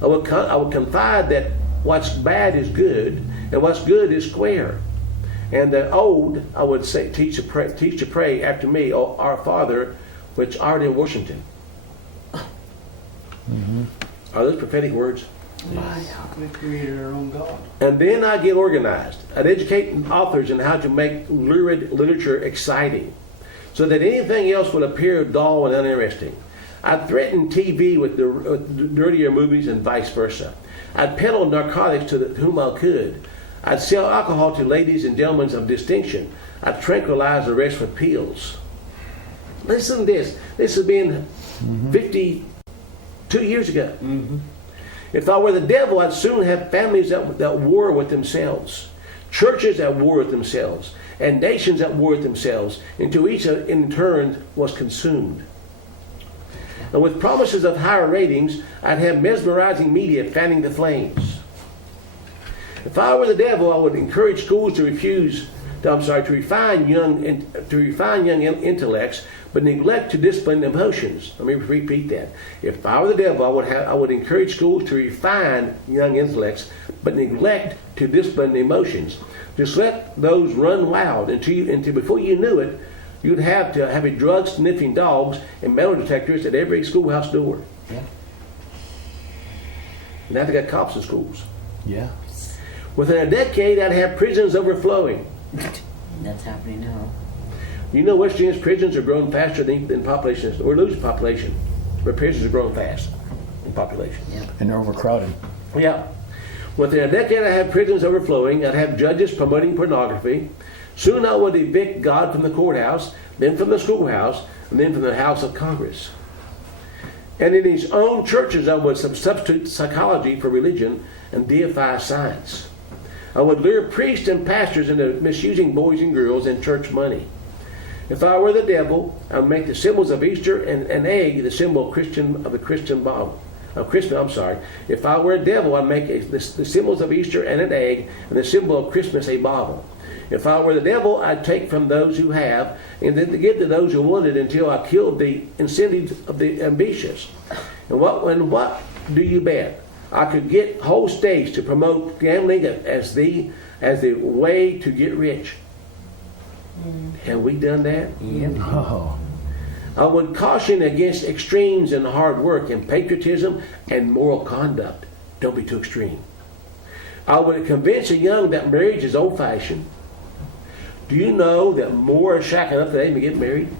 I will confide that what's bad is good and what's good is square. And the old, I would say, teach to pray after me, O our Father, which art in Washington. Are those prophetic words? We created our own God. And then I get organized. I'd educate authors on how to make lurid literature exciting, so that anything else would appear dull and uninteresting. I'd threaten TV with the dirtier movies and vice versa. I'd peddle narcotics to whom I could. I'd sell alcohol to ladies and gentlemen of distinction. I'd tranquilize the rest with pills. Listen to this. This has been 52 years ago. If I were the devil, I'd soon have families that war with themselves, churches at war with themselves, and nations at war with themselves, until each in turn was consumed. And with promises of higher ratings, I'd have mesmerizing media fanning the flames. If I were the devil, I would encourage schools to refine young intellects, but neglect to discipline emotions. Let me repeat that. If I were the devil, I would encourage schools to refine young intellects, but neglect to discipline emotions. Just let those run wild until before you knew it, you'd have to have a drug-sniffing dogs and metal detectors at every schoolhouse door. Yeah. Now they got cops in schools. Yeah. Within a decade, I'd have prisons overflowing. That's happening now. You know, West Virginia's prisons are growing faster than population. We're losing population. Our prisons are growing fast in population. And they're overcrowded. Yeah. Within a decade, I have prisons overflowing. I'd have judges promoting pornography. Soon I would evict God from the courthouse, then from the schoolhouse, and then from the House of Congress. And in his own churches, I would substitute psychology for religion and deify science. I would lure priests and pastors into misusing boys and girls and church money. If I were the devil, I would make the symbols of Easter and an egg the symbol of the Christian Bible. If I were a devil, I'd make the symbols of Easter and an egg and the symbol of Christmas a bottle. If I were the devil, I'd take from those who have and then give to those who wanted until I killed the incentives of the ambitious. And what do you bet? I could get whole states to promote gambling as the way to get rich. Have we done that? Yep. Oh. I would caution against extremes in hard work and patriotism and moral conduct. Don't be too extreme. I would convince the young that marriage is old-fashioned. Do you know that more are shacking up today than get married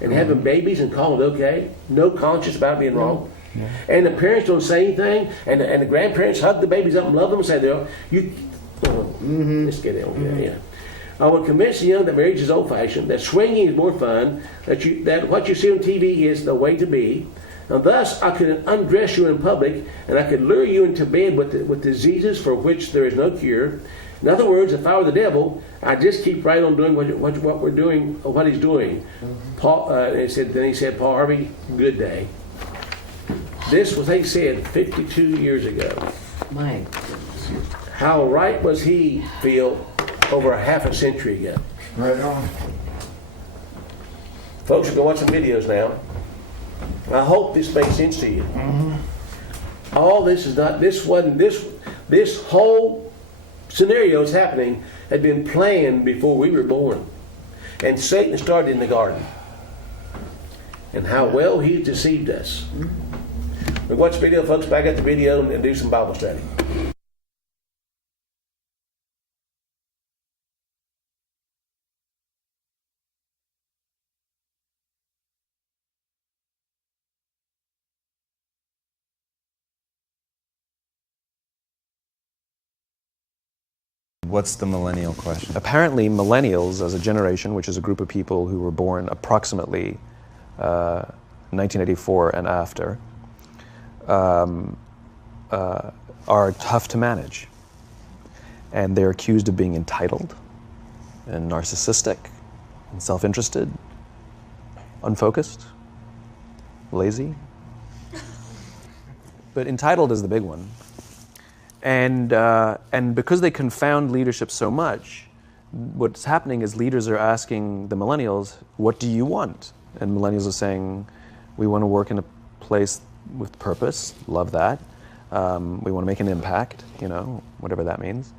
and having babies and calling it okay? No conscience about being wrong. Yeah. And the parents don't say anything, and the grandparents hug the babies up and love them and say, let's get it on here. Yeah. I would convince the young that marriage is old-fashioned, that swinging is more fun, that what you see on TV is the way to be. And thus, I could undress you in public, and I could lure you into bed with diseases for which there is no cure. In other words, if I were the devil, I'd just keep right on doing what we're doing, or what he's doing. Then he said, Paul Harvey, good day. This was he said 52 years ago. My goodness. How right was he, Phil, over a half a century ago? Right on. Folks, you can watch some videos now. I hope this makes sense to you. Mm-hmm. All this is not, this whole scenario is happening, had been planned before we were born. And Satan started in the garden. And how well he deceived us. We watch the video, folks, back at the video and do some Bible study. What's the millennial question? Apparently, millennials as a generation, which is a group of people who were born approximately 1984 and after, are tough to manage. And they're accused of being entitled and narcissistic and self-interested, unfocused, lazy. But entitled is the big one. And because they confound leadership so much, what's happening is leaders are asking the millennials, what do you want? And millennials are saying, we want to work in a place with purpose, love that. We want to make an impact, whatever that means.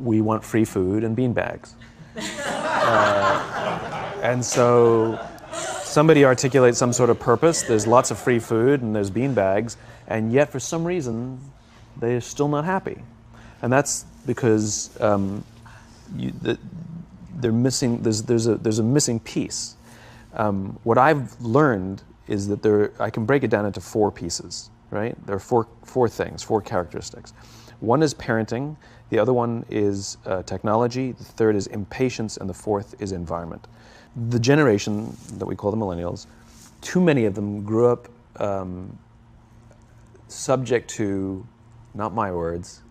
We want free food and beanbags. And so somebody articulates some sort of purpose, there's lots of free food and there's beanbags, and yet for some reason they're still not happy. And that's because they're missing, there's a missing piece. What I've learned is that I can break it down into 4 pieces, right? There are four things, 4 characteristics. One is parenting, the other one is technology, the third is impatience, and the fourth is environment. The generation that we call the millennials, too many of them grew up subject to, not my words,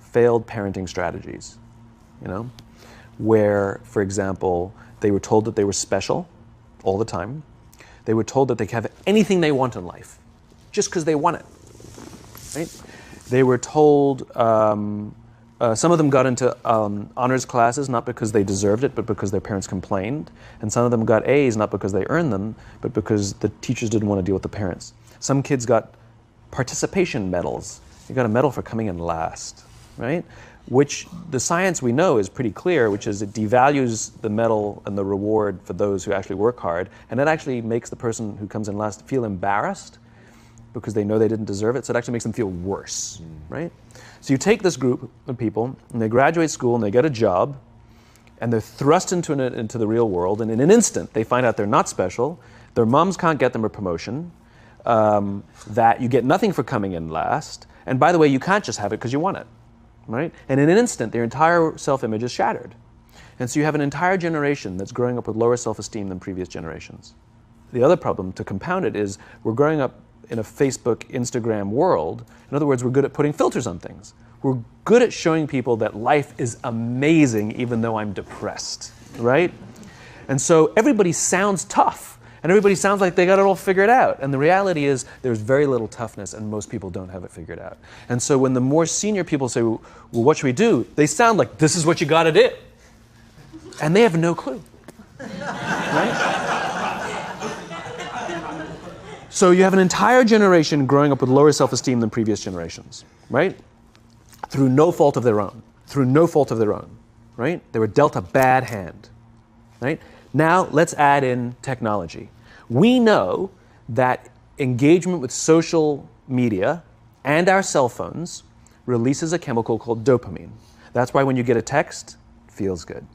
failed parenting strategies, where, for example, they were told that they were special all the time. They were told that they could have anything they want in life, just because they want it, right? They were told, some of them got into honors classes, not because they deserved it, but because their parents complained. And some of them got A's, not because they earned them, but because the teachers didn't want to deal with the parents. Some kids got participation medals. You got a medal for coming in last, right? Which the science we know is pretty clear, which is it devalues the medal and the reward for those who actually work hard. And it actually makes the person who comes in last feel embarrassed because they know they didn't deserve it. So it actually makes them feel worse, right? So you take this group of people, and they graduate school, and they get a job, and they're thrust into the real world, and in an instant, they find out they're not special, their moms can't get them a promotion, that you get nothing for coming in last, and by the way, you can't just have it because you want it, right? And in an instant, their entire self-image is shattered. And so you have an entire generation that's growing up with lower self-esteem than previous generations. The other problem, to compound it, is we're growing up in a Facebook, Instagram world. In other words, we're good at putting filters on things. We're good at showing people that life is amazing even though I'm depressed, right? And so everybody sounds tough, and everybody sounds like they got it all figured out. And the reality is there's very little toughness, and most people don't have it figured out. And so when the more senior people say, well, what should we do? They sound like, this is what you got to do. And they have no clue, right? So you have an entire generation growing up with lower self-esteem than previous generations, right? Through no fault of their own. Through no fault of their own, right? They were dealt a bad hand, right? Now let's add in technology. We know that engagement with social media and our cell phones releases a chemical called dopamine. That's why when you get a text, it feels good.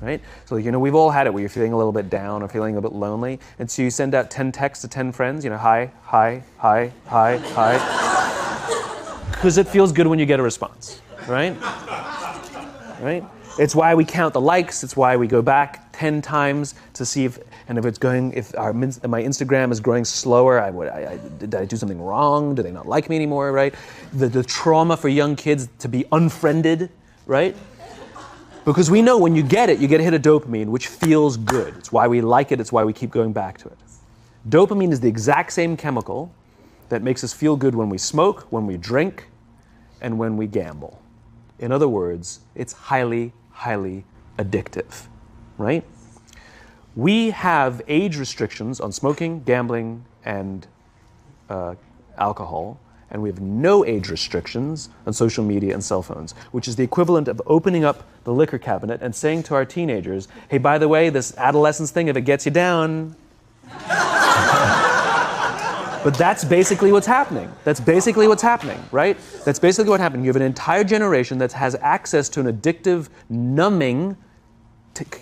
Right? So, we've all had it where you're feeling a little bit down or feeling a bit lonely. And so you send out 10 texts to 10 friends, hi, hi, hi, hi, hi. Because it feels good when you get a response, right? Right? It's why we count the likes. It's why we go back 10 times to see if my Instagram is growing slower, did I do something wrong? Do they not like me anymore, right? The trauma for young kids to be unfriended, right? Because we know when you get a hit of dopamine, which feels good. It's why we like it. It's why we keep going back to it. Dopamine is the exact same chemical that makes us feel good when we smoke, when we drink, and when we gamble. In other words, it's highly, highly addictive, right? We have age restrictions on smoking, gambling, and alcohol. And we have no age restrictions on social media and cell phones, which is the equivalent of opening up the liquor cabinet and saying to our teenagers, hey, by the way, this adolescence thing, if it gets you down. But that's basically what's happening. That's basically what's happening, right? That's basically what happened. You have an entire generation that has access to an addictive, numbing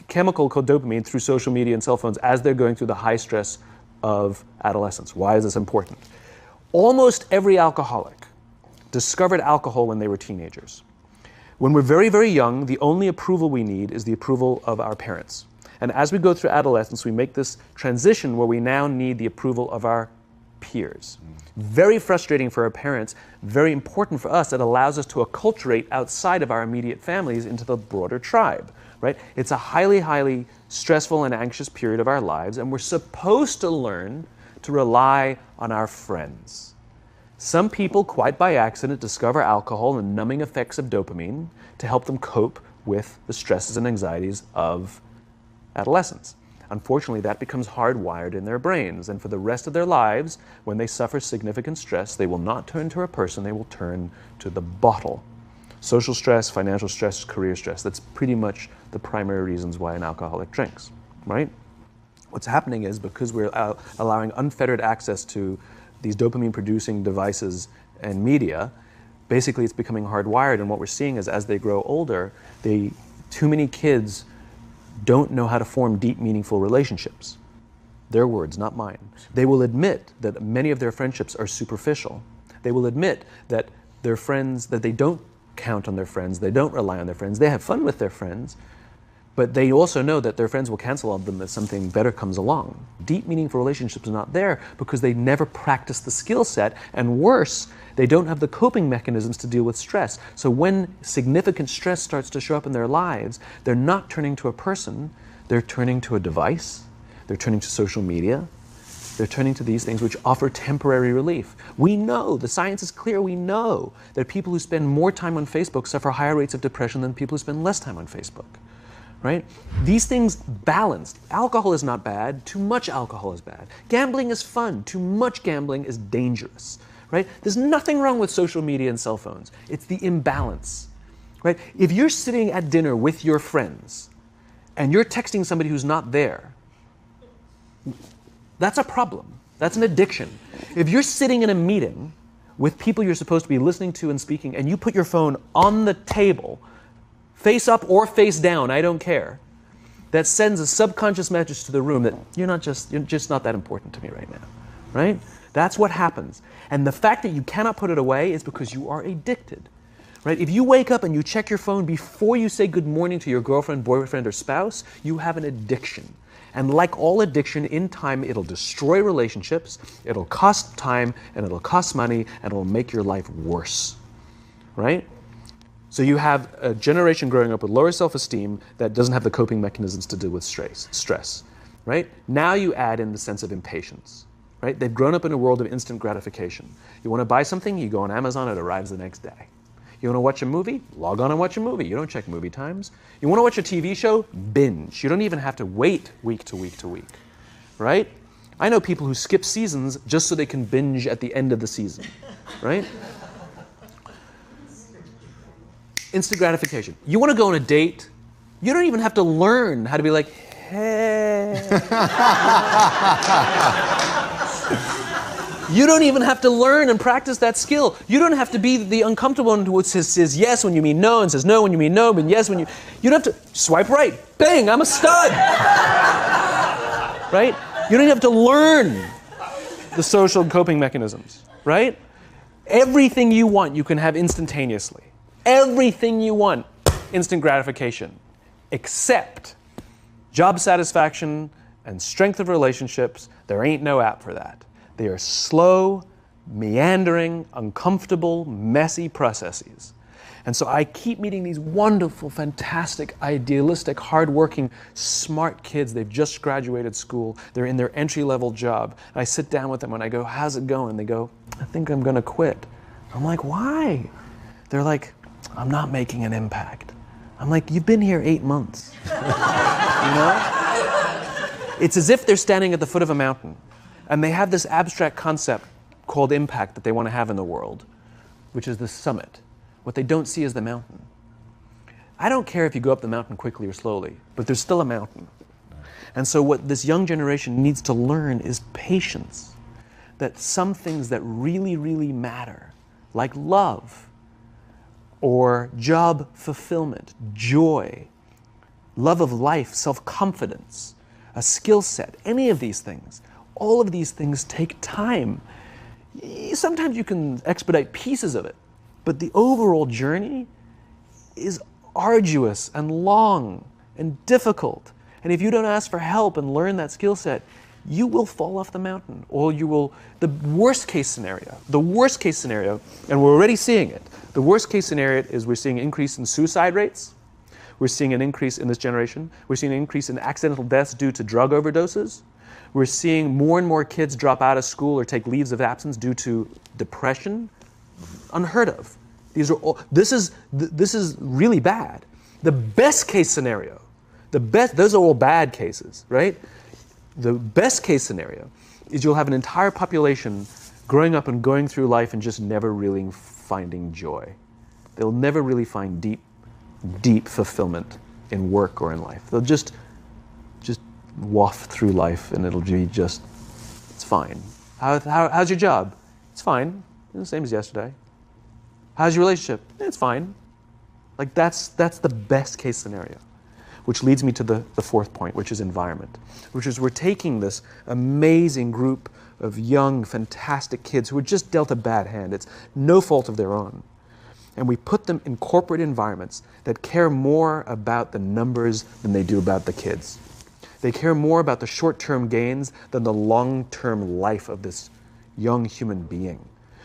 chemical called dopamine through social media and cell phones as they're going through the high stress of adolescence. Why is this important? Almost every alcoholic discovered alcohol when they were teenagers. When we're very, very young, the only approval we need is the approval of our parents. And as we go through adolescence, we make this transition where we now need the approval of our peers. Very frustrating for our parents, very important for us. It allows us to acculturate outside of our immediate families into the broader tribe, right? It's a highly, highly stressful and anxious period of our lives, and we're supposed to learn to rely on our friends. Some people, quite by accident, discover alcohol and numbing effects of dopamine to help them cope with the stresses and anxieties of adolescence. Unfortunately, that becomes hardwired in their brains, and for the rest of their lives, when they suffer significant stress, they will not turn to a person, they will turn to the bottle. Social stress, financial stress, career stress, that's pretty much the primary reasons why an alcoholic drinks, right? What's happening is because we're allowing unfettered access to these dopamine-producing devices and media, basically it's becoming hardwired, and what we're seeing is as they grow older, too many kids don't know how to form deep, meaningful relationships. Their words, not mine. They will admit that many of their friendships are superficial. They will admit that their friends, that they don't count on their friends, they don't rely on their friends, they have fun with their friends, but they also know that their friends will cancel on them if something better comes along. Deep, meaningful relationships are not there because they never practice the skill set, and worse, they don't have the coping mechanisms to deal with stress. So when significant stress starts to show up in their lives, they're not turning to a person, they're turning to a device, they're turning to social media, they're turning to these things which offer temporary relief. We know, the science is clear, we know that people who spend more time on Facebook suffer higher rates of depression than people who spend less time on Facebook. Right? These things balanced. Alcohol is not bad. Too much alcohol is bad. Gambling is fun. Too much gambling is dangerous. Right? There's nothing wrong with social media and cell phones. It's the imbalance. Right? If you're sitting at dinner with your friends and you're texting somebody who's not there, that's a problem. That's an addiction. If you're sitting in a meeting with people you're supposed to be listening to and speaking, and you put your phone on the table, face up or face down, I don't care, that sends a subconscious message to the room that you're just not that important to me right now, right? That's what happens. And the fact that you cannot put it away is because you are addicted, right? If you wake up and you check your phone before you say good morning to your girlfriend, boyfriend, or spouse, you have an addiction. And like all addiction, in time, it'll destroy relationships, it'll cost time, and it'll cost money, and it'll make your life worse, right? So you have a generation growing up with lower self-esteem that doesn't have the coping mechanisms to deal with stress, right? Now you add in the sense of impatience, right? They've grown up in a world of instant gratification. You want to buy something, you go on Amazon, it arrives the next day. You want to watch a movie? Log on and watch a movie. You don't check movie times. You want to watch a TV show? Binge. You don't even have to wait week to week to week, right? I know people who skip seasons just so they can binge at the end of the season, right? Instant gratification. You want to go on a date? You don't even have to learn how to be like, hey. You don't even have to learn and practice that skill. You don't have to be the uncomfortable one who says yes when you mean no and says no when you mean no, but yes when you... You don't have to swipe right. Bang, I'm a stud. Right? You don't have to learn the social coping mechanisms, right? Everything you want, you can have instantaneously. Everything you want, instant gratification, except job satisfaction and strength of relationships. There ain't no app for that. They are slow, meandering, uncomfortable, messy processes. And so I keep meeting these wonderful, fantastic, idealistic, hardworking, smart kids. They've just graduated school. They're in their entry-level job. And I sit down with them and I go, how's it going? They go, I think I'm going to quit. I'm like, why? They're like, I'm not making an impact. I'm like, you've been here 8 months. You know? It's as if they're standing at the foot of a mountain. And they have this abstract concept called impact that they want to have in the world, which is the summit. What they don't see is the mountain. I don't care if you go up the mountain quickly or slowly, but there's still a mountain. And so what this young generation needs to learn is patience. That some things that really, really matter, like love, or job fulfillment, joy, love of life, self-confidence, a skill set, any of these things, all of these things take time. Sometimes you can expedite pieces of it, but the overall journey is arduous and long and difficult. And if you don't ask for help and learn that skill set, you will fall off the mountain, or you will, the worst case scenario, and we're already seeing it, the worst case scenario is we're seeing an increase in suicide rates, we're seeing an increase in this generation, we're seeing an increase in accidental deaths due to drug overdoses, we're seeing more and more kids drop out of school or take leaves of absence due to depression, unheard of. These are all, this is really bad. The best case scenario, those are all bad cases, right? The best case scenario is you'll have an entire population growing up and going through life and just never really finding joy. They'll never really find deep fulfillment in work or in life. They'll just waft through life and it'll be just, it's fine. How's your job? It's fine. The same as yesterday. How's your relationship? It's fine. Like that's the best case scenario. Which leads me to the fourth point, which is environment. Which is we're taking this amazing group of young, fantastic kids who were just dealt a bad hand. It's no fault of their own. And we put them in corporate environments that care more about the numbers than they do about the kids. They care more about the short-term gains than the long-term life of this young human being.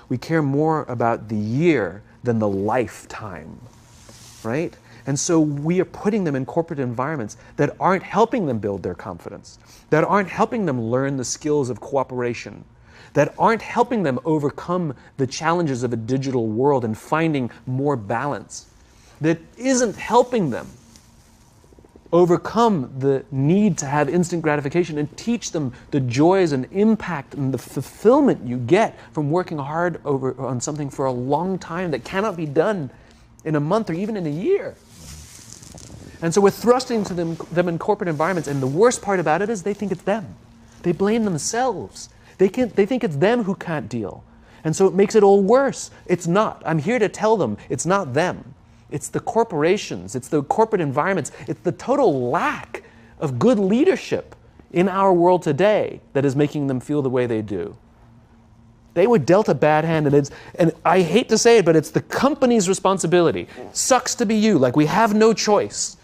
We care more about the year than the lifetime, right? And so we are putting them in corporate environments that aren't helping them build their confidence, that aren't helping them learn the skills of cooperation, that aren't helping them overcome the challenges of a digital world and finding more balance, that isn't helping them overcome the need to have instant gratification and teach them the joys and impact and the fulfillment you get from working hard on something for a long time that cannot be done in a month or even in a year. And so we're thrusting to them in corporate environments, and the worst part about it is they think it's them. They blame themselves. They think it's them who can't deal. And so it makes it all worse. It's not. I'm here to tell them it's not them. It's the corporations, it's the corporate environments, it's the total lack of good leadership in our world today that is making them feel the way they do. They were dealt a bad hand, and I hate to say it, but it's the company's responsibility. Sucks to be you, like we have no choice,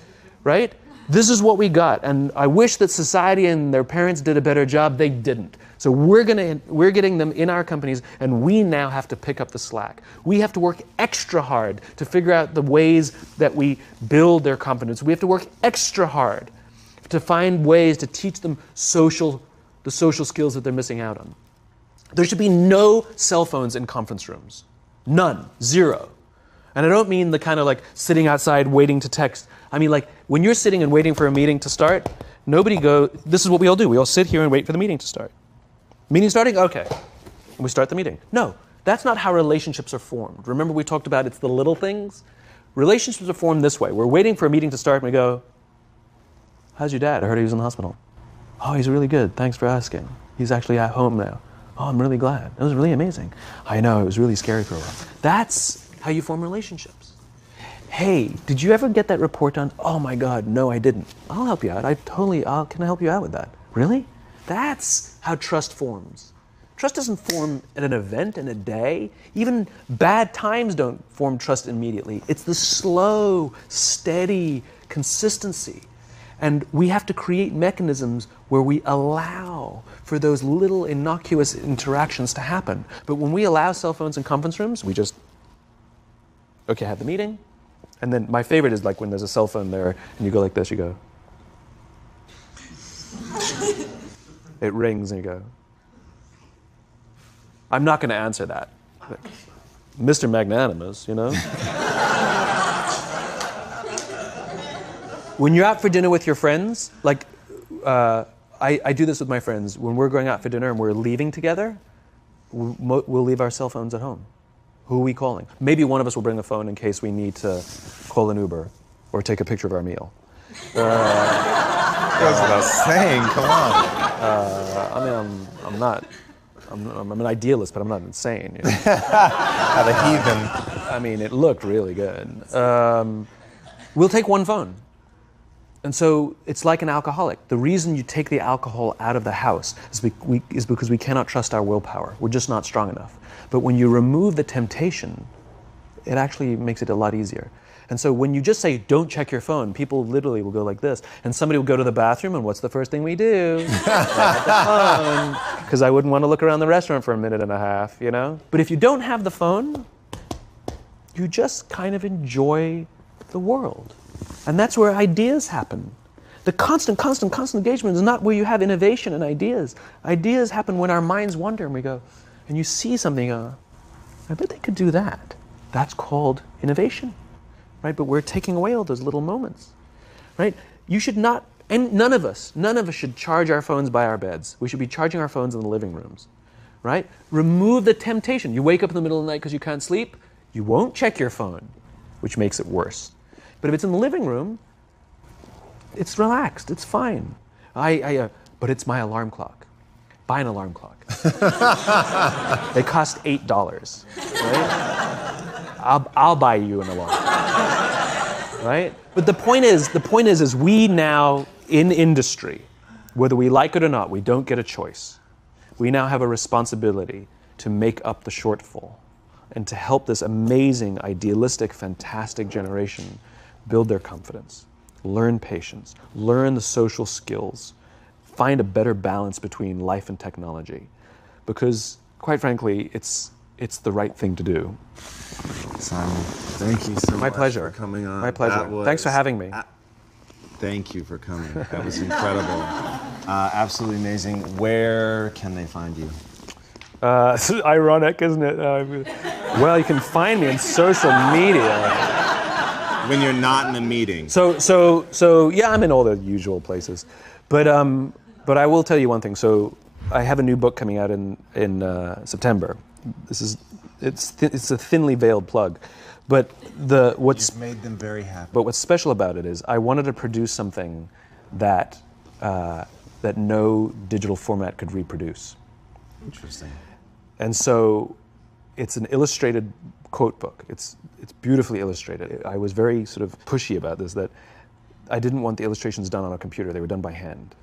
right? This is what we got, and I wish that society and their parents did a better job. They didn't. So we're getting them in our companies, and we now have to pick up the slack. We have to work extra hard to figure out the ways that we build their competence. We have to work extra hard to find ways to teach them the social skills that they're missing out on. There should be no cell phones in conference rooms. None. Zero. And I don't mean the kind of like sitting outside waiting to text. I mean like when you're sitting and waiting for a meeting to start, this is what we all do. We all sit here and wait for the meeting to start. Meeting starting? Okay. And we start the meeting. No, that's not how relationships are formed. Remember we talked about it's the little things? Relationships are formed this way. We're waiting for a meeting to start and we go, how's your dad? I heard he was in the hospital. Oh, he's really good. Thanks for asking. He's actually at home now. Oh, I'm really glad. It was really amazing. I know, it was really scary for a while. That's how you form relationships. Hey, did you ever get that report done? Oh my God, no, I didn't. I'll help you out. Can I help you out with that? Really? That's how trust forms. Trust doesn't form at an event in a day. Even bad times don't form trust immediately. It's the slow, steady consistency. And we have to create mechanisms where we allow for those little innocuous interactions to happen. But when we allow cell phones in conference rooms, we just, okay, have the meeting. And then my favorite is like when there's a cell phone there and you go like this, you go. It rings and you go. I'm not going to answer that. Like, Mr. Magnanimous, you know? When you're out for dinner with your friends, like I do this with my friends. When we're going out for dinner and we're leaving together, we'll leave our cell phones at home. Who are we calling? Maybe one of us will bring a phone in case we need to call an Uber or take a picture of our meal. That goes without saying, come on. I'm an idealist, but I'm not insane. You know? How the heathen. I mean, it looked really good. We'll take one phone. And so it's like an alcoholic. The reason you take the alcohol out of the house is because we cannot trust our willpower. We're just not strong enough. But when you remove the temptation, it actually makes it a lot easier. And so when you just say, don't check your phone, people literally will go like this. And somebody will go to the bathroom, and what's the first thing we do? Because I wouldn't want to look around the restaurant for a minute and a half, you know? But if you don't have the phone, you just kind of enjoy the world. And that's where ideas happen. The constant engagement is not where you have innovation and ideas. Ideas happen when our minds wander and we go, and you see something, I bet they could do that. That's called innovation, right? But we're taking away all those little moments, right? You should not, and none of us should charge our phones by our beds. We should be charging our phones in the living rooms, right? Remove the temptation. You wake up in the middle of the night because you can't sleep, you won't check your phone, which makes it worse. But if it's in the living room, it's relaxed, it's fine. But it's my alarm clock. Buy an alarm clock. They cost $8, right? I'll buy you an alarm, right? But the point is we now, in industry, whether we like it or not, we don't get a choice. We now have a responsibility to make up the shortfall and to help this amazing, idealistic, fantastic generation build their confidence, learn patience, learn the social skills, find a better balance between life and technology. Because, quite frankly, it's the right thing to do. Simon, thank you so My much pleasure. for coming on. My pleasure. Thanks for having me. Thank you for coming. That was incredible. Absolutely amazing. Where can they find you? It's ironic, isn't it? Well, you can find me on social media. When you're not in a meeting. So yeah, I'm in all the usual places, but I will tell you one thing. So I have a new book coming out in September. It's a thinly veiled plug, but You've made them very happy. But what's special about it is I wanted to produce something that no digital format could reproduce. Interesting. And so It's an illustrated quote book. It's beautifully illustrated. I was very sort of pushy about this, that I didn't want the illustrations done on a computer. They were done by hand.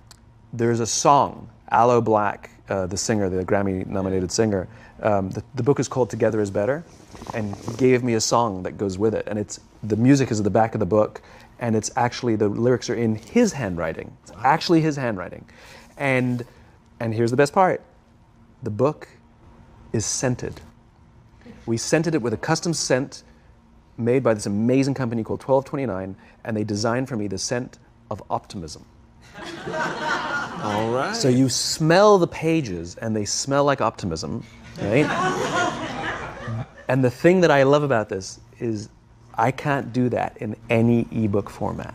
There's a song, Aloe Black, the singer, the Grammy-nominated singer. The book is called Together is Better, and he gave me a song that goes with it. And the music is at the back of the book, and it's actually, the lyrics are in his handwriting. It's actually his handwriting. And here's the best part. The book is scented. We scented it with a custom scent made by this amazing company called 1229, and they designed for me the scent of optimism. All right. So you smell the pages, and they smell like optimism, right? And the thing that I love about this is I can't do that in any ebook format.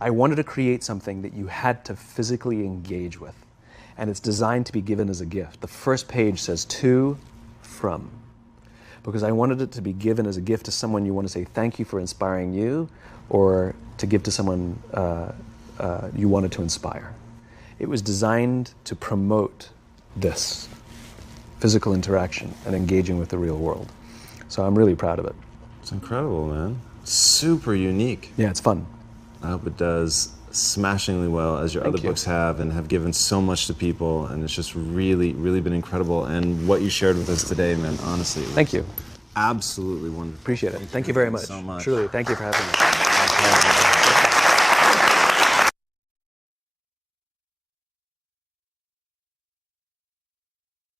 I wanted to create something that you had to physically engage with, and it's designed to be given as a gift. The first page says to, from, because I wanted it to be given as a gift to someone you want to say thank you for inspiring you, or to give to someone you wanted to inspire. It was designed to promote this physical interaction and engaging with the real world. So I'm really proud of it. It's incredible, man. Super unique. Yeah, it's fun. I hope it does smashingly well, as your Thank other you. books have, and have given so much to people, and it's just really, really been incredible. And what you shared with us today, man, honestly. Thank you. Absolutely wonderful. Appreciate it. Thank you very much. so much. Truly, thank you for having me. My pleasure.